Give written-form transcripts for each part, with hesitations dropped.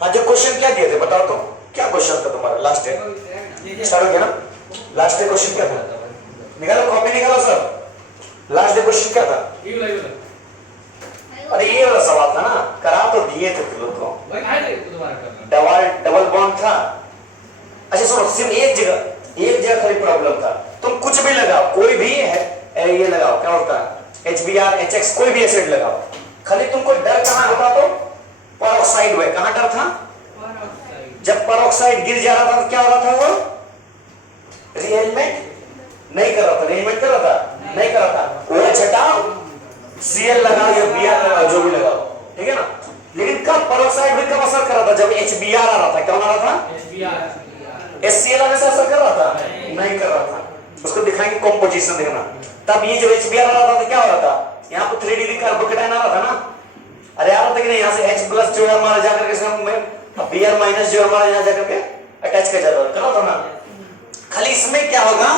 हाँ, जो क्वेश्चन क्या दिए थे बताओ तो, क्या क्वेश्चन था तुम्हारा लास्ट डे? स्टार्ट हो गया ना? लास्ट डे क्वेश्चन क्या था? निकालो, कॉपी निकालो सब। लास्ट डे क्वेश्चन क्या था? अरे ये वाला सवाल था ना, करा तो दिए थे तुम लोग को। डबल डबल बॉन्ड था। अच्छा सुनो, सिर्फ एक जगह खाली प्रॉब्लम था। तुम कुछ भी लगाओ, कोई भी है ये लगाओ, क्या होता है, HBr HX कोई भी एसिड लगाओ, खाली तुमको डर कहां होता तो परऑक्साइड में। कहां डर था? जब परऑक्साइड गिर जा रहा था तो क्या हो रहा था? वो रिएलमेंट नहीं कर रहा था, रिएलमेंट कर रहा था, नहीं कर रहा था। OH हटाओ, Cl लगाओ या Br लगाओ, जो भी लगाओ, ठीक है ना। लेकिन कब परऑक्साइड भी कब असर कर रहा था? जब HBr आ रहा था। क्या आ रहा था? HCl आने से असर कर रहा था? नहीं कर रहा था। उसको दिखाएंगे कॉम्पोजिशन देखना। तब ये जब HBr आ रहा था तो क्या हो रहा था? यहाँ पर 3 डिग्री कार्बोकेटाइन आ रहा था ना। अरे आ रहा था कि नहीं? यहाँ से H प्लस जो है हमारा जाकर के Br माइनस जो हमारा यहाँ जाकर के अटैच कर जाता था ना। खाली इसमें क्या होगा,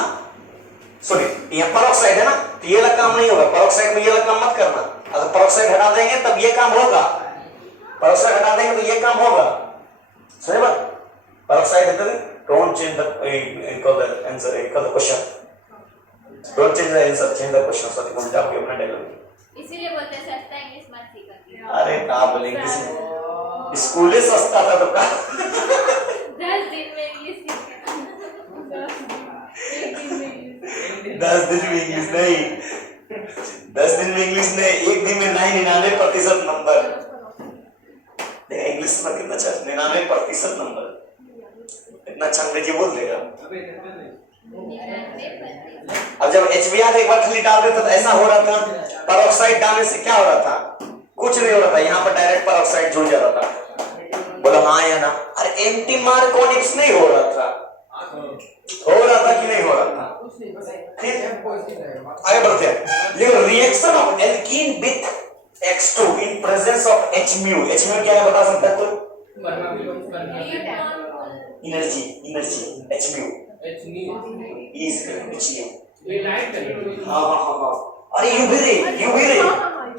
सॉरी यहाँ परऑक्साइड है ना, तो ये वाला काम नहीं होगा। परऑक्साइड में ये वाला काम मत करना। अगर परऑक्साइड हटा देंगे तब ये काम होगा, परऑक्साइड हटा देंगे तो ये काम होगा। सही बात। परऑक्साइड हटा देंगे, don't change the answer, call the question. Don't change the answer, change the question. Sir तुम जाओगे अपना डायलॉग। इसीलिए बोलते हैं सस्ता इंग्लिश मत सीखा। अरे कहाँ बोलेंगे, स्कूल ही सस्ता था तो का 10 दिन में इंग्लिश सीखा। 10 दिन में इंग्लिश नहीं, 10 दिन में इंग्लिश नहीं, एक दिन में 99% नंबर। देखा इंग्लिश में कितना अच्छा, 99% नंबर। इतना अच्छा अंग्रेजी बोल देगा। अब जब HBr एक बार खाली डाल देता तो ऐसा हो रहा था, परऑक्साइड डालने से क्या हो रहा था? कुछ नहीं हो रहा था, यहाँ पर डायरेक्ट परऑक्साइड जुड़ जा रहा था। बोलो हाँ या ना? अरे एंटी मार्कोनिक्स नहीं हो रहा था, हो रहा था कि नहीं हो रहा था? ठीक, आगे बढ़ते हैं। लेकिन reaction of alkene with X2 in presence of Hmu, Hmu क्या है बता सकता है कोई? Energy, Hmu is Hmu। हाँ, अरे यूवी रे,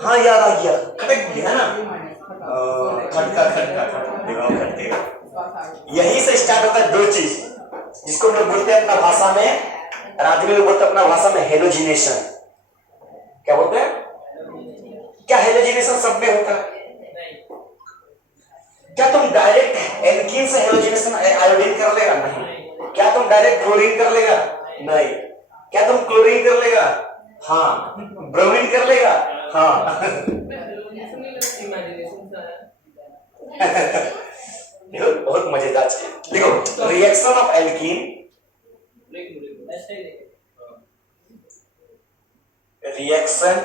हाँ याद आ गया, खटक गया ना, खटका दिमाग खटकेगा। यही से स्टार्ट होता है दो चीज, जिसको हम लोग बोलते हैं अपना भाषा में, आदमी लोग बोलते हैं अपना भाषा में हेलोजिनेशन। क्या बोलते हैं? क्या हेलोजिनेशन सब में होता है? क्या तुम डायरेक्ट एल्कीन से हेलोजिनेशन आयोडीन कर लेगा? नहीं। क्या तुम डायरेक्ट क्लोरीन कर लेगा? नहीं। क्या तुम क्लोरीन कर लेगा? हाँ। ब्रोमीन कर लेगा? हाँ। देखो बहुत मजेदार चीज। देखो रिएक्शन ऑफ एल्कीन, रिएक्शन,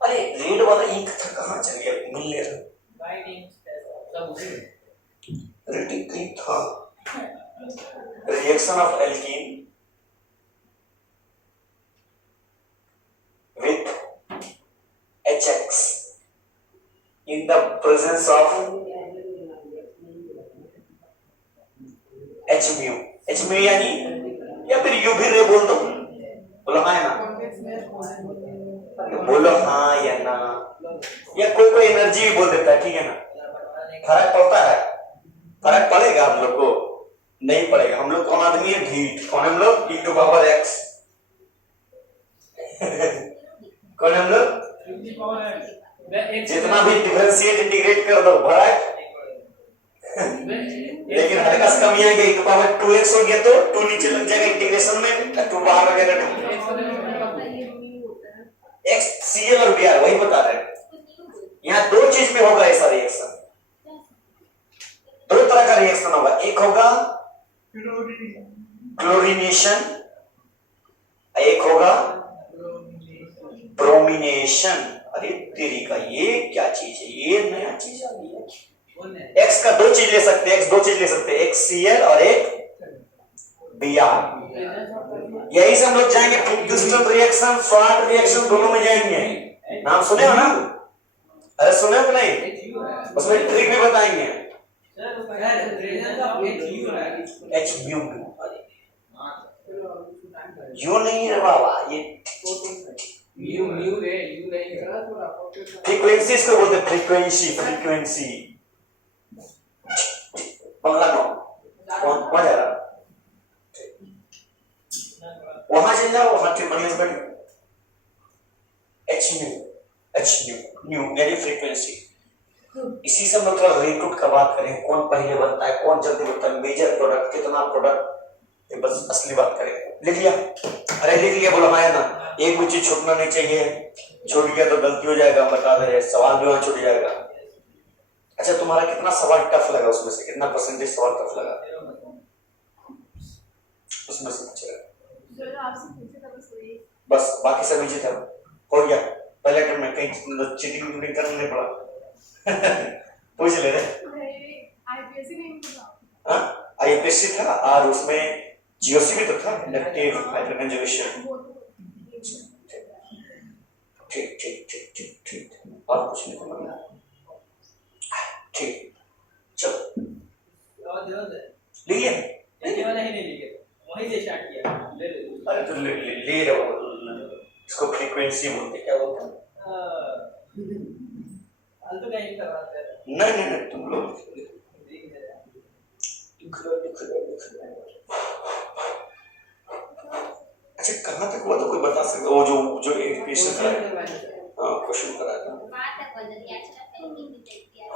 अरे रेड वाला इंक था कहाँ चल गया? मिल ले रहा था। Reaction of alkene with HX in the presence of Hmu यानी, या फिर यूवी रे बोल दो, बोलो हाँ या ना, बोलो हाँ या ना, या कोई एनर्जी भी बोल देता है, ठीक है ना। फर्क पड़ता है? फर्क पड़ेगा हम लोग को? नहीं पड़ेगा। हम लोग कौन आदमी है? ढीठ। कौन हम लोग? e to power x। कौन हम लोग? जितना भी डिफरेंशिएट इंटीग्रेट कर दो फर्क, लेकिन हल्का सा कमी आएगी, e to power 2x हो गया तो 2 नीचे लग जाएगा इंटीग्रेशन में, 2 बाहर आ जाएगा 2 x Cl और Br वही बता रहे हैं। यहाँ दो चीज में होगा ऐसा रिएक्शन, दो तरह का रिएक्शन होगा। एक होगा क्लोरीनेशन, एक होगा ब्रोमिनेशन। अरे तेरी का ये क्या चीज है? ये नया चीज आ गई है। एक्स का दो चीज ले सकते हैं, एक Cl और एक Br। यही से हम लोग जाएंगे क्रिस्टल रिएक्शन, स्वाट रिएक्शन, दोनों में जाएंगे। नाम सुने हो ना? अरे सुने हो नहीं? उसमें ट्रिक भी बताएंगे। Hmu यू नहीं है बाबा, ये फ्रीक्वेंसी इसको बोलते हैं, फ्रीक्वेंसी। बंगला 9 कौन जा रहा? वहां चल जाओ, वहां ट्रिप बढ़िया से बैठो। एच न्यू यानी फ्रीक्वेंसी। इसी से मतलब रिक्रूट का बात करें, कौन पहले बनता है, कौन जल्दी बनता है, मेजर प्रोडक्ट, कितना प्रोडक्ट, ये बस असली बात करें। लिख लिया? अरे लिख लिया, बोलो हाँ या ना? एक भी चीज छूटना नहीं चाहिए, छूट गया तो गलती हो जाएगा, बता दे रहे, सवाल भी वहां छूट जाएगा। अच्छा, तुम्हारा कितना सवाल टफ लगा, उसमें से कितना परसेंटेज सवाल टफ लगा उसमें से? जो आपसे पूछा था बस वही। बस बाकी सब इजी था, हो गया। पहले अटेम्प्ट में कहीं चीटिंग करना नहीं पड़ा। पूछ ले रहे आईपीएससी नहीं था। हाँ, आईपीएससी था और उसमें जीओसी भी तो था, इंडक्टिव हाइपर कंजर्वेशन। ठीक ठीक ठीक ठीक ठीक, और कुछ नहीं करना। ठीक, चलो लिए वहीं से स्टार्ट किया। अरे तो ले रहो, इसको फ्रीक्वेंसी बोलते, क्या बोलते हैं? फालतू का ही करवाते हैं। नहीं तुम लोग अच्छा कहाँ तक हुआ तो कोई बता सकता? वो जो एक क्वेश्चन कराया, हाँ क्वेश्चन कराया था। बात तक बदल गया, अच्छा पेंटिंग भी देख दिया।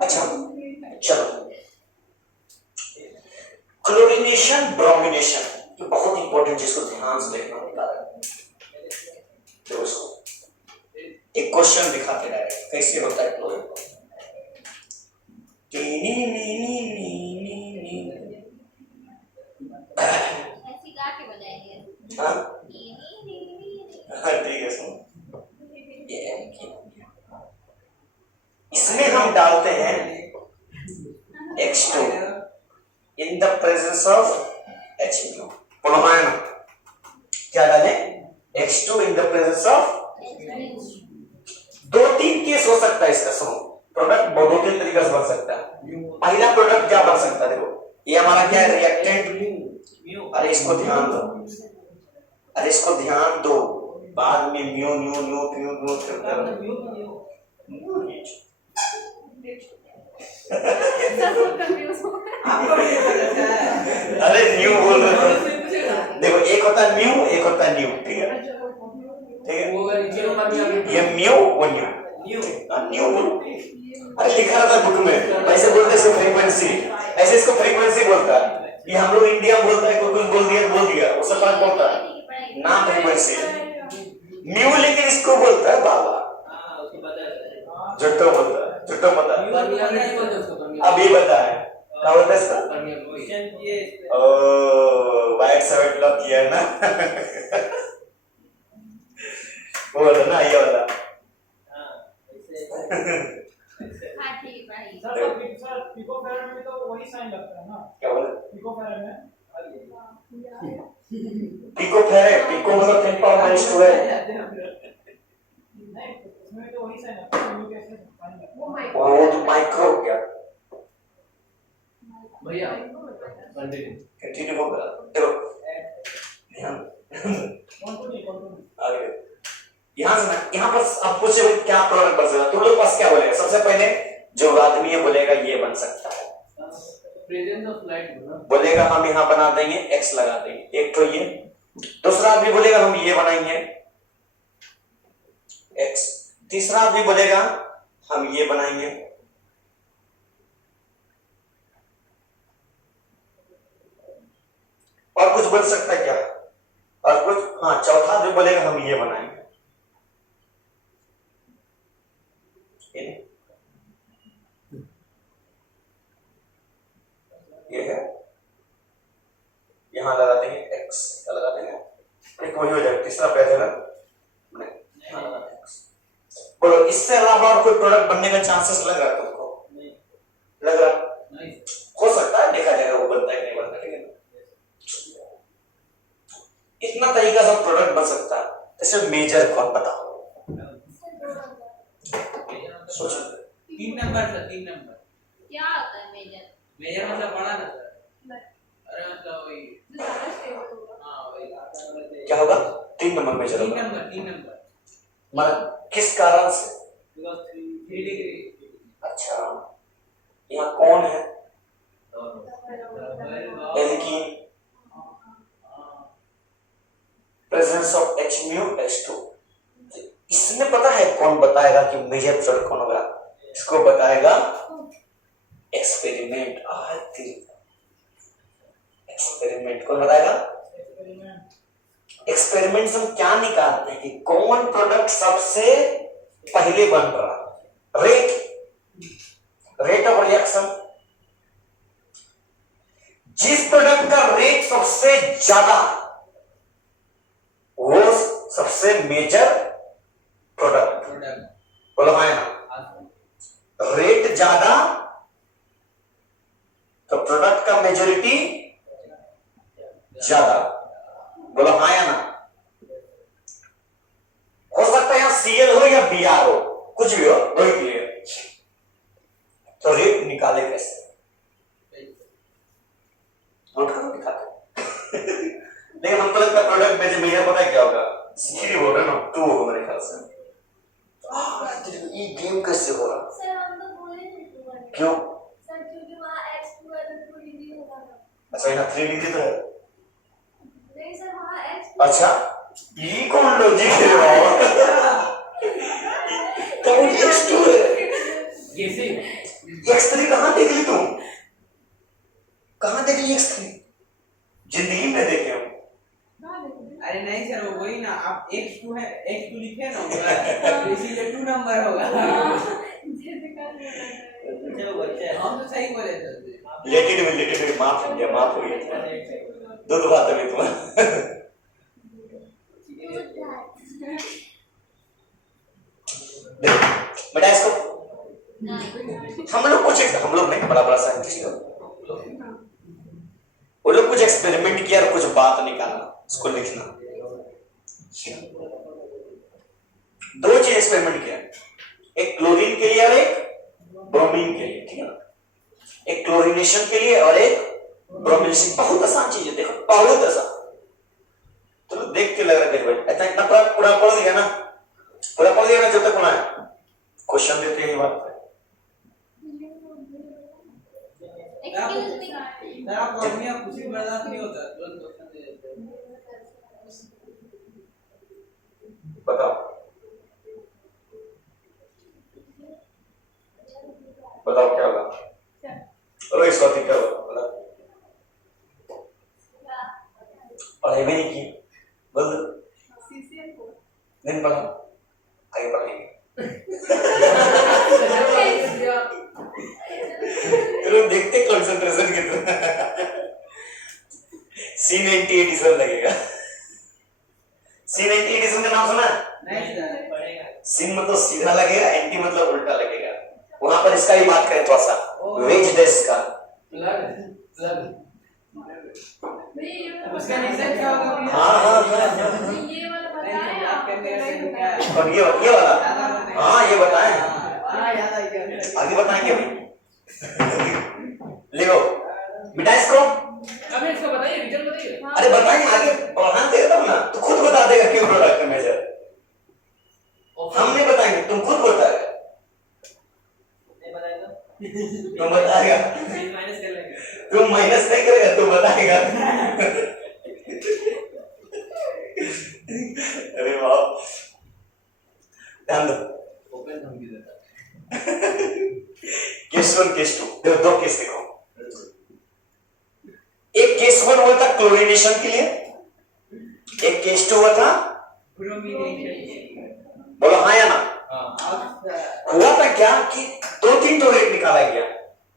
अच्छा चलो, क्लोरीनेशन ब्रोमिनेशन, ये बहुत इंपॉर्टेंट, जिसको ध्यान से देखना होता है। देखो इसको, एक क्वेश्चन दिखाते रहे कैसे होता है क्लोरीन। ऐसी गा के बजाएंगे। हाँ हाँ ठीक है, सुनो इसमें हम डालते हैं X2 in the presence of H2। बोलो हाँ ना? क्या डालें? X2 in the presence of। दो तीन केस हो सकता है इसका, सुनो। प्रोडक्ट दो तीन तरीके से बन सकता है। पहला प्रोडक्ट क्या बन सकता है? देखो ये हमारा क्या है, रिएक्टेंट। अरे इसको ध्यान दो, अरे इसको ध्यान दो, बाद में म्यू न्यू न्यू प्यू न्यू अरे न्यू बोल रहे हो। देखो एक होता है म्यू, एक होता है न्यू, ठीक है ठीक है। ये म्यू वो न्यू न्यू। अरे लिखा था बुक में, ऐसे बोलते इसको फ्रीक्वेंसी, ऐसे इसको फ्रीक्वेंसी बोलता है। ये हम लोग इंडिया बोलता है, कोई कुछ बोल दिया उससे फर्क पड़ता है ना, फ्रीक्वेंसी म्यू, लेकिन इसको बोलता है बाबा, झुट्टो बोलता है, झुट्टो पता अभी बता है क्या बोलता है इसका? वाइट सेवेट लॉक किया है ना। वो वाला ना, ये वाला। हाँ ठीक है भाई। सर पिको फैराड में तो वही साइन लगता है ना? क्या बोले? पिको फैराड में पिको फेरेड, पिको मतलब 10 पावर -2 है। नहीं, उसमें तो वही साइन लगता है, वो कैसे साइन लगता है? वो तो माइक्रो हो गया भैया कंटिन्यू होगा। देखो आगे यहाँ से ना, यहाँ पर आप पूछे क्या प्रोडक्ट बन सकता है, तुम लोग पास क्या बोलेगा? सबसे पहले जो आदमी है बोलेगा ये बन सकता है, प्रेजेंस ऑफ लाइट बोलेगा हम यहाँ बना देंगे, एक्स लगा देंगे, एक तो ये। दूसरा आदमी बोलेगा हम ये बनाएंगे, एक्स। तीसरा आदमी बोलेगा हम ये बनाएंगे, और कुछ बन सकता है क्या? और कुछ, हाँ चौथा आदमी बोलेगा हम ये बनाएंगे। ये है, यहां लगा देंगे एक्स, क्या लगा देंगे? एक वही हो जाएगा, तीसरा पे जाएगा बोलो। इससे अलावा और कोई प्रोडक्ट बनने का चांसेस लग रहा है तुमको? लग रहा नहीं, हो सकता है, देखा जाएगा वो बनता है नहीं बनता, ठीक है ना? इतना तरीका से प्रोडक्ट बन सकता है। इसमें मेजर कौन बताओ? सोचो। 3 नंबर सर, 3 नंबर क्या होता है मेजर? मेजर मतलब बड़ा ना सर। नहीं, अरे मतलब वही। जो ज़्यादा स्टेबल होगा। हाँ वही। क्या होगा? 3 नंबर मेजर तीन होगा। नंबर, तीन नंबर। मतलब किस कारण से? Because 3 degree. अच्छा, यहाँ कौन है? हाँ, alkene, presence of H mu H2। इसमें पता है कौन बताएगा कि मेजर प्रोडक्ट कौन होगा? इसको बताएगा एक्सपेरिमेंट। एक्सपेरिमेंट कौन बताएगा? एक्सपेरिमेंट से हम क्या निकालते हैं कि कौन प्रोडक्ट सबसे पहले बन रहा? Rate of reaction. जिस प्रोडक्ट का रेट सबसे ज्यादा वो सबसे मेजर प्रोडक्ट। बोलो हाँ ना? रेट ज्यादा तो प्रोडक्ट का मेजोरिटी ज्यादा। बोलो हाँ या ना? हो सकता है यहाँ Cl हो या Br हो, कुछ भी हो, वही क्लियर। तो रेट निकाले कैसे? नोट करो, दिखाते। लेकिन हमको लगता है प्रोडक्ट में जो मेजर पता है क्या होगा? C3 बोल रहे ना, 2 होगा मेरे ख्याल से। ये गेम कैसे हो रहा? सर हम तो बोले थे 2 डिग्री। क्यों? सर क्योंकि वहाँ x2 है तो 2 डिग्री होगा ना। अच्छा यहाँ 3 डिग्री तो है। नहीं सर वहाँ x2। अच्छा ये कौन लॉजिक है बाबा? कौन x2 है? कैसे? x3 कहाँ देख ली तुम? कहाँ देख ली x3? जिंदगी में देखे हम। अरे नहीं सर वो वही ना, आप x2 है, x2 लिखे ना होगा तो इसीलिए 2 नंबर होगा। चलो बच्चे हम तो सही बोले थे। लेटेड माफ हो गया, माफ हो गया। दूध बात है तुम। बेटा इसको हम लोग नहीं, बड़ा बड़ा साइंटिस्ट लोग, वो लोग कुछ एक्सपेरिमेंट किया और कुछ बात निकाला, उसको लिखना। 2 चीज एक्सपेरिमेंट किया, एक क्लोरीन के लिए और एक ब्रोमीन के लिए, ठीक है ना? एक क्लोरीनेशन के लिए और एक ब्रोमिनेशन। बहुत आसान चीज है, देखो बहुत आसान। चलो देख के लग रहा है भाई इतना पूरा पढ़ लिया ना, जब तक होना है क्वेश्चन देते हैं बात। Excuse me. सर आप गर्मी में कुछ भी बर्दाश्त नहीं होता, तुरंत क्वेश्चन दे देते हैं। बताओ क्या होगा? अरे स्वाति क्या होगा? पढ़ाई भी नहीं की, बोल दो। नहीं पढ़ा, आगे पढ़ाएंगे। चलो देखते कंसंट्रेशन कितना। C98 लगेगा। C98 का नाम सुना? नहीं सर पढ़ेगा। सिन मतलब सीधा लगेगा, एंटी मतलब उल्टा लगेगा। वहां पर इसका ही बात करें थोड़ा सा, वेज डेस का। प्लग उसका रीजन क्या होगा? हाँ ये वाला बताया और ये वाला हाँ ये बताएं, हाँ याद आ गया। आगे बताएंगे अभी। लिखो बेटा इसको। अभी इसको बताइए, रीजन बताइए। अरे बताएंगे आगे, पढ़ाना देगा तब ना, तो खुद बता देगा क्यों प्रोडक्ट मेजर। हम नहीं बताएंगे, तुम खुद बताएगा। नहीं बताएगा तुम बताएगा, माइनस कर लेंगे। तुम माइनस नहीं करेगा, तुम बताएगा। अरे वाह, ध्यान दो। ओपन धमकी देता केस 1 केस 2 देखो, 2 केस देखो। एक केस 1 हुआ था क्लोरीनेशन के लिए, एक केस 2 हुआ था ब्रोमिनेशन। बोलो हाँ या ना? हाँ हुआ था क्या कि 2-3 तो रेट निकाला गया।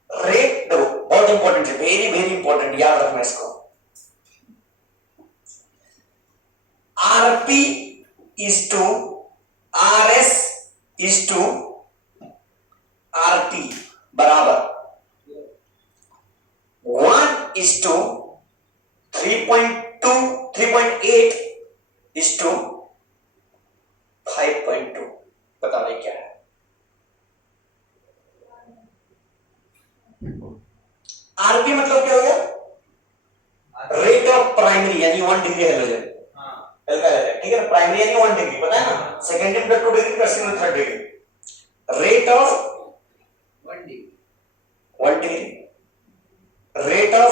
रेट देखो बहुत इंपॉर्टेंट है, वेरी वेरी इंपॉर्टेंट, याद रखना इसको। Rp is to Rs is to Rt बराबर 1 is to 3.2 3.8 is to 5.2। पता नहीं क्या है। आरपी मतलब क्या हो गया? रेट ऑफ प्राइमरी यानी 1 डिग्री हेलोजन, ठीक है, प्राइमरी यानी 1 डिग्री, पता है ना, secondary plus 2 degree plus 3 degree, rate of 1 degree 1 degree, rate of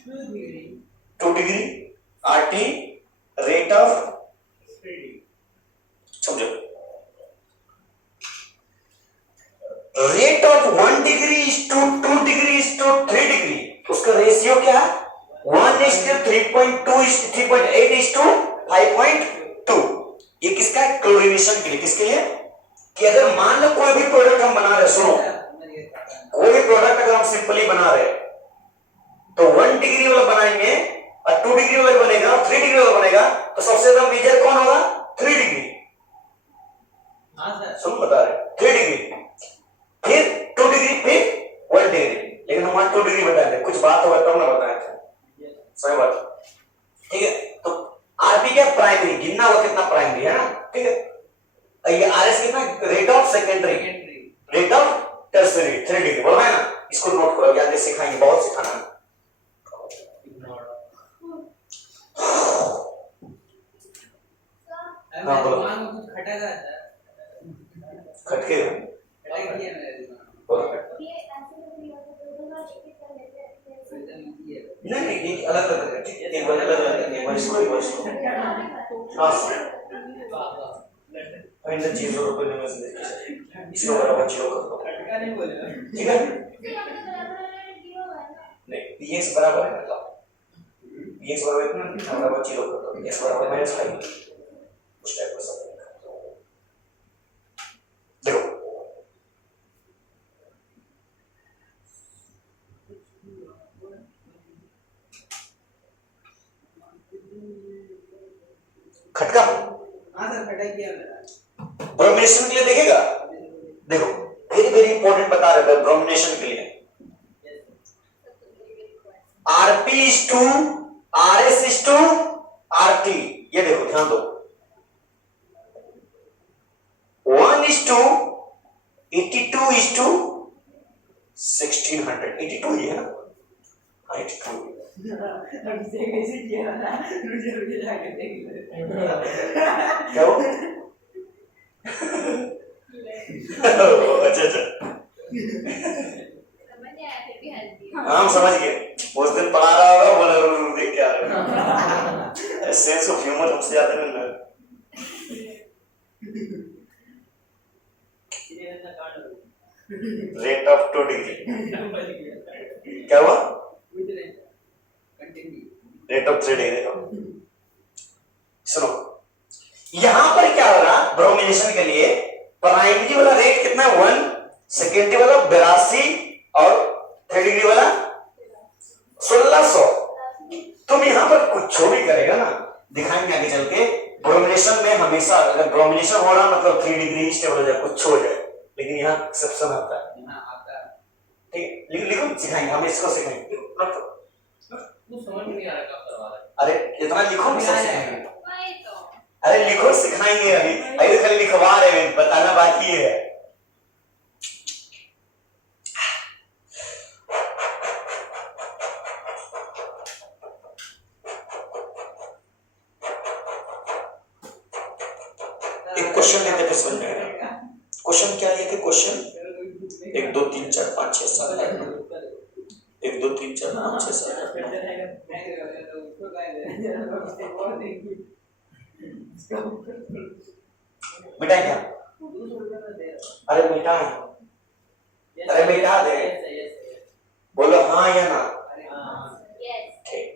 2 degree 2 degree, RT rate of 3 degree. समझो, rate of 1 degree is to 2 degree is to 3 degree, उसका ratio क्या है? 1:3.2 3.8 इज टू 5.2। ये किसका है? क्लोरीनेशन के लिए। किसके लिए? कि अगर मान लो कोई भी प्रोडक्ट हम बना रहे, सुनो, कोई भी प्रोडक्ट अगर हम सिंपली बना रहे तो 1 डिग्री वाला बनाएंगे और 2 डिग्री वाला बनेगा और 3 डिग्री वाला बनेगा, तो सबसे ज्यादा मेजर कौन होगा? 3 डिग्री। हाँ सर, सुन बता रहे 3 डिग्री, फिर 2 डिग्री, फिर 1 डिग्री, लेकिन हम 2 डिग्री बताए थे, कुछ बात होगा तब ना बताए थे, सही बात, ठीक है। तो आरपी क्या? प्राइमरी, गिनना होगा कितना प्राइमरी है ना, ठीक है। ये आरएस कितना? Rate of secondary, rate of tertiary, 3 degree, बोला है ना, इसको नोट करो, याद सिखाएंगे, बहुत सिखाना है। हाँ, बोलो। दिमाग में कुछ खटक रहा था, खटके खटक गया मेरे दिमाग में। बोलो। ये ऐसे नहीं होता तो दोनों एक कर लेते हैं नहीं नहीं, ये अलग अलग है, ठीक है, एक बार अलग अलग है, वॉइस को हाँ फाइंड द 0 रुपए में से इसको बराबर 0 कर दो, खटका नहीं बोले ना। ठीक है। नहीं नहीं, px बराबर है, मतलब px बराबर इतना बराबर 0 कर दो, x बराबर -5, उस टाइप का सब देखो। खटका हाँ सर, खटक गया मेरा। ब्रोमिनेशन के लिए देखेगा, देखो वेरी वेरी इंपॉर्टेंट बता रहे थे ब्रोमिनेशन के लिए। RP is to RS is to RT, ये देखो ध्यान दो, 1 is to 82 is to 1600, 82 ही है ना, 82 अब से कैसे किया ना, रुझे जाके देख ले। क्या हो? अच्छा समझ नहीं आया फिर भी हल्दी हम समझ गए, उस दिन पढ़ा रहा होगा, बोला देख के आ रहे हो, सेंस ऑफ ह्यूमर हमसे ज्यादा मिल रहा है। रेट ऑफ 2 डिग्री क्या हुआ? Rate of 3 degree. सुनो, यहां पर क्या हो रहा ब्रोमिनेशन के लिए, प्राइमरी वाला रेट कितना है 1, सेकेंडरी वाला 82 और 3 डिग्री वाला 1600। तुम यहां पर कुछ भी करेगा ना, दिखाएंगे आगे चल के, ब्रोमिनेशन में हमेशा अगर ब्रोमिनेशन हो रहा मतलब 3 डिग्री स्टेबल हो जाए, कुछ हो जाए, लेकिन यहाँ एक्सेप्शन आता है, ठीक है। लिखो सिखाएंगे, हम इसको सिखाएंगे, कुछ समझ नहीं आ रहा कब करवा रहा है। अरे इतना लिखो भी सब सिखाएंगे, वही तो अरे लिखो सिखाएंगे, अभी खाली लिखवा रहे हैं, बताना बाकी है। एक क्वेश्चन लेते थे, समझ में आएगा क्वेश्चन क्या लिखे? क्वेश्चन 1 2 3 4 5 6 7 8 9, 1 2 3 4 5 6 7 8 9। बेटा क्या? अरे बेटा, अरे बेटा दे, बोलो हाँ या ना, यस ठीक।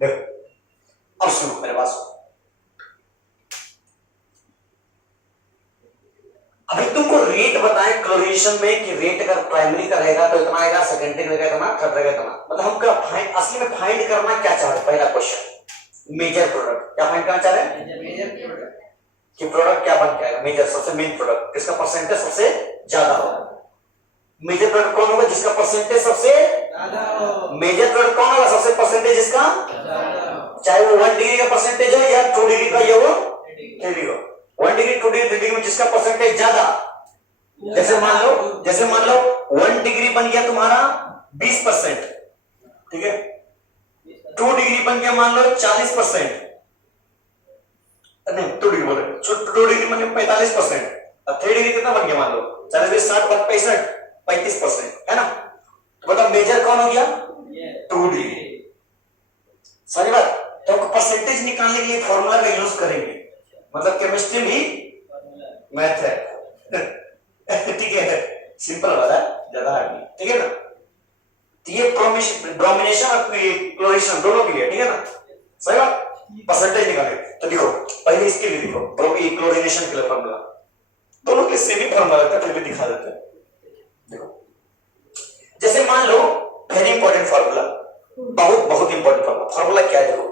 देखो अब सुनो मेरे पास, अभी तुमको रेट बताएं क्लोरीनेशन में कि रेट अगर प्राइमरी का रहेगा तो इतना आएगा, सेकेंडरी रहेगा इतना, थर्ड रहेगा इतना, मतलब हम क्या फाइंड, असली में फाइंड करना क्या चाह रहे हैं? पहला क्वेश्चन, मेजर प्रोडक्ट क्या फाइंड करना चाह रहे हैं? कि प्रोडक्ट क्या बन के आएगा, मेजर सबसे मेन प्रोडक्ट, इसका परसेंटेज सबसे ज्यादा होगा। मेजर प्रोडक्ट कौन होगा? जिसका परसेंटेज सबसे ज्यादा। मेजर प्रोडक्ट कौन होगा? सबसे परसेंटेज जिसका, चाहे वो 1 डिग्री का परसेंटेज हो या 2 डिग्री का, ये वो 3 डिग्री हो, 1 डिग्री 2 डिग्री 3 डिग्री में जिसका परसेंटेज ज्यादा, जैसे मान लो 1 डिग्री बन गया तुम्हारा 20%, बन गया मान लो 40%, नहीं 2 डिग्री बोल रहे, 2 डिग्री बन गया 45%, अब 3 डिग्री कितना बन गया मान लो 40 में 60 और 65 35%, है ना? तो बताओ मेजर कौन हो गया? 2 डिग्री। समझ बात? तो आपको परसेंटेज निकालने के लिए फॉर्मूला का यूज करेंगे, मतलब केमिस्ट्री भी मैथ है। ठीक है, सिंपल वाला, ज्यादा हार्ड नहीं, ठीक है ना? तो ये ब्रोमिनेशन और क्लोरीनेशन दोनों के लिए, ठीक है ना? सही बात? परसेंटेज निकाले तो देखो पहले इसके लिए देखो, क्लोरीनेशन के लिए फॉर्मूला, दोनों के सेम ही फॉर्मूला रहता है, फिर भी दिखा देते हैं। देखो जैसे मान लो वेरी इंपॉर्टेंट फॉर्मूला, बहुत बहुत इंपॉर्टेंट फॉर्मूला क्या है देखो,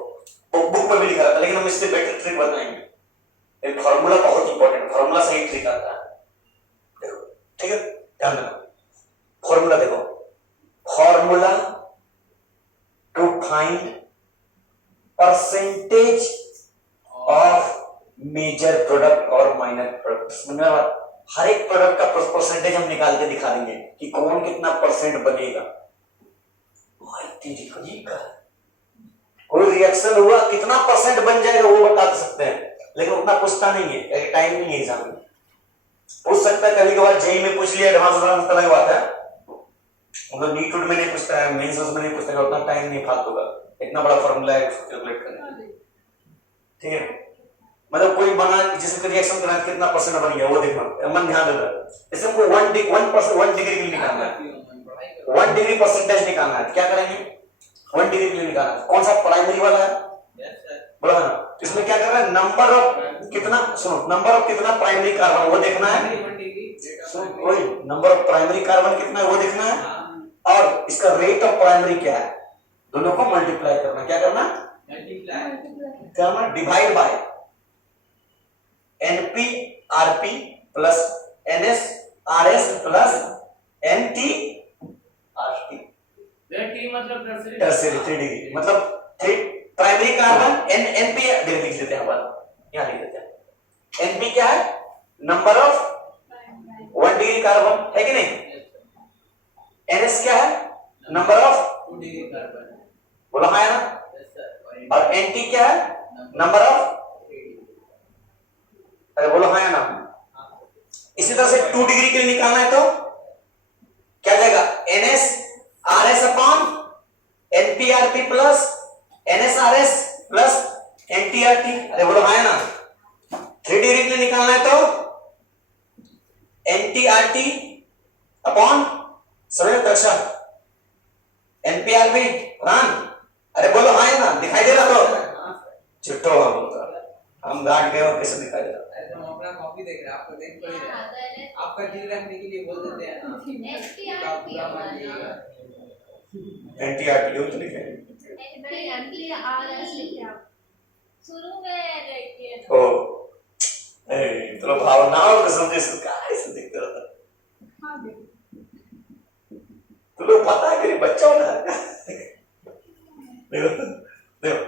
बुक में भी लिखा रहता है, लेकिन हम इससे बेटर ट्रिक बताएंगे। एक फॉर्मूला बहुत इंपॉर्टेंट, फॉर्मूला सही ट्रिक आता है, देखो ठीक है, ध्यान देना। फॉर्मूला देखो, formula to find percentage of major product और माइनर प्रोडक्ट। समझ में आ रहा? हर एक प्रोडक्ट का परसेंटेज हम निकाल के दिखा देंगे कि कौन कितना परसेंट बनेगा। कोई रिएक्शन हुआ कितना परसेंट बन जाएगा वो बता सकते हैं, लेकिन उतना पूछता नहीं है, टाइम नहीं है एग्जाम में। पूछ सकता है कभी कभार, जेई में पूछ लिया, एडवांस अलग बात है, मतलब नीट में नहीं पूछता है, मेंस में नहीं पूछता है, उतना टाइम नहीं फालतू का, इतना बड़ा फॉर्मूला है उसको कैलकुलेट करना, ठीक है? मतलब कोई बना जिसका रिएक्शन करना कितना परसेंट बन गया वो देखना, मन ध्यान देना। जैसे हमको 1 डिग्री के लिए निकालना है, 1 डिग्री परसेंटेज निकालना है, क्या करेंगे? 1 डिग्री के लिए निकालना है, कौन सा प्राइमरी वाला है? बोला ना, इसमें क्या कर रहा है? नंबर ऑफ कितना, सुनो, नंबर ऑफ कितना प्राइमरी कार्बन वो देखना है, वही नंबर ऑफ प्राइमरी कार्बन कितना है वो देखना है, और इसका रेट ऑफ प्राइमरी क्या है, दोनों को मल्टीप्लाई करना। क्या करना? करना divide by NP/Rp plus NS/RS plus NT/Rp। मतलब टर्शियरी 3 डिग्री मतलब 3 प्राइमरी कार्बन NP लिख देते हैं, यहाँ लिख देते हैं। NP क्या है? नंबर ऑफ 1 डिग्री कार्बन, है कि नहीं? NS क्या है? नंबर ऑफ 2 डिग्री कार्बन, बोला है ना? और NT क्या है? नंबर ऑफ, अरे बोलो हाँ या ना? इसी तरह से 2 डिग्री के लिए निकालना है तो क्या जाएगा? NS/RS upon NP/Rp plus NS/RS plus NT/Rp। अरे बोलो हाँ या ना? 3 डिग्री के लिए निकालना है तो NT/Rp अपॉन समय दक्षा NP/Rp प्राण। अरे बोलो हाँ या ना? दिखाई दे रहा तो छुट्टो हम गांठ गए और कैसे दिखाई दे रहा? हम अपना कॉपी देख रहे हैं, आपको देख तो नहीं रहे, आपका दिल रखने के लिए बोल देते हैं ना, NT/Rp यूं तो लिखे शुरू में देखिए ओ ए तो भावनाओं को समझे, इसको कैसे दिखता रहता? तो लोग पता है कि बच्चा होना है। देखो देखो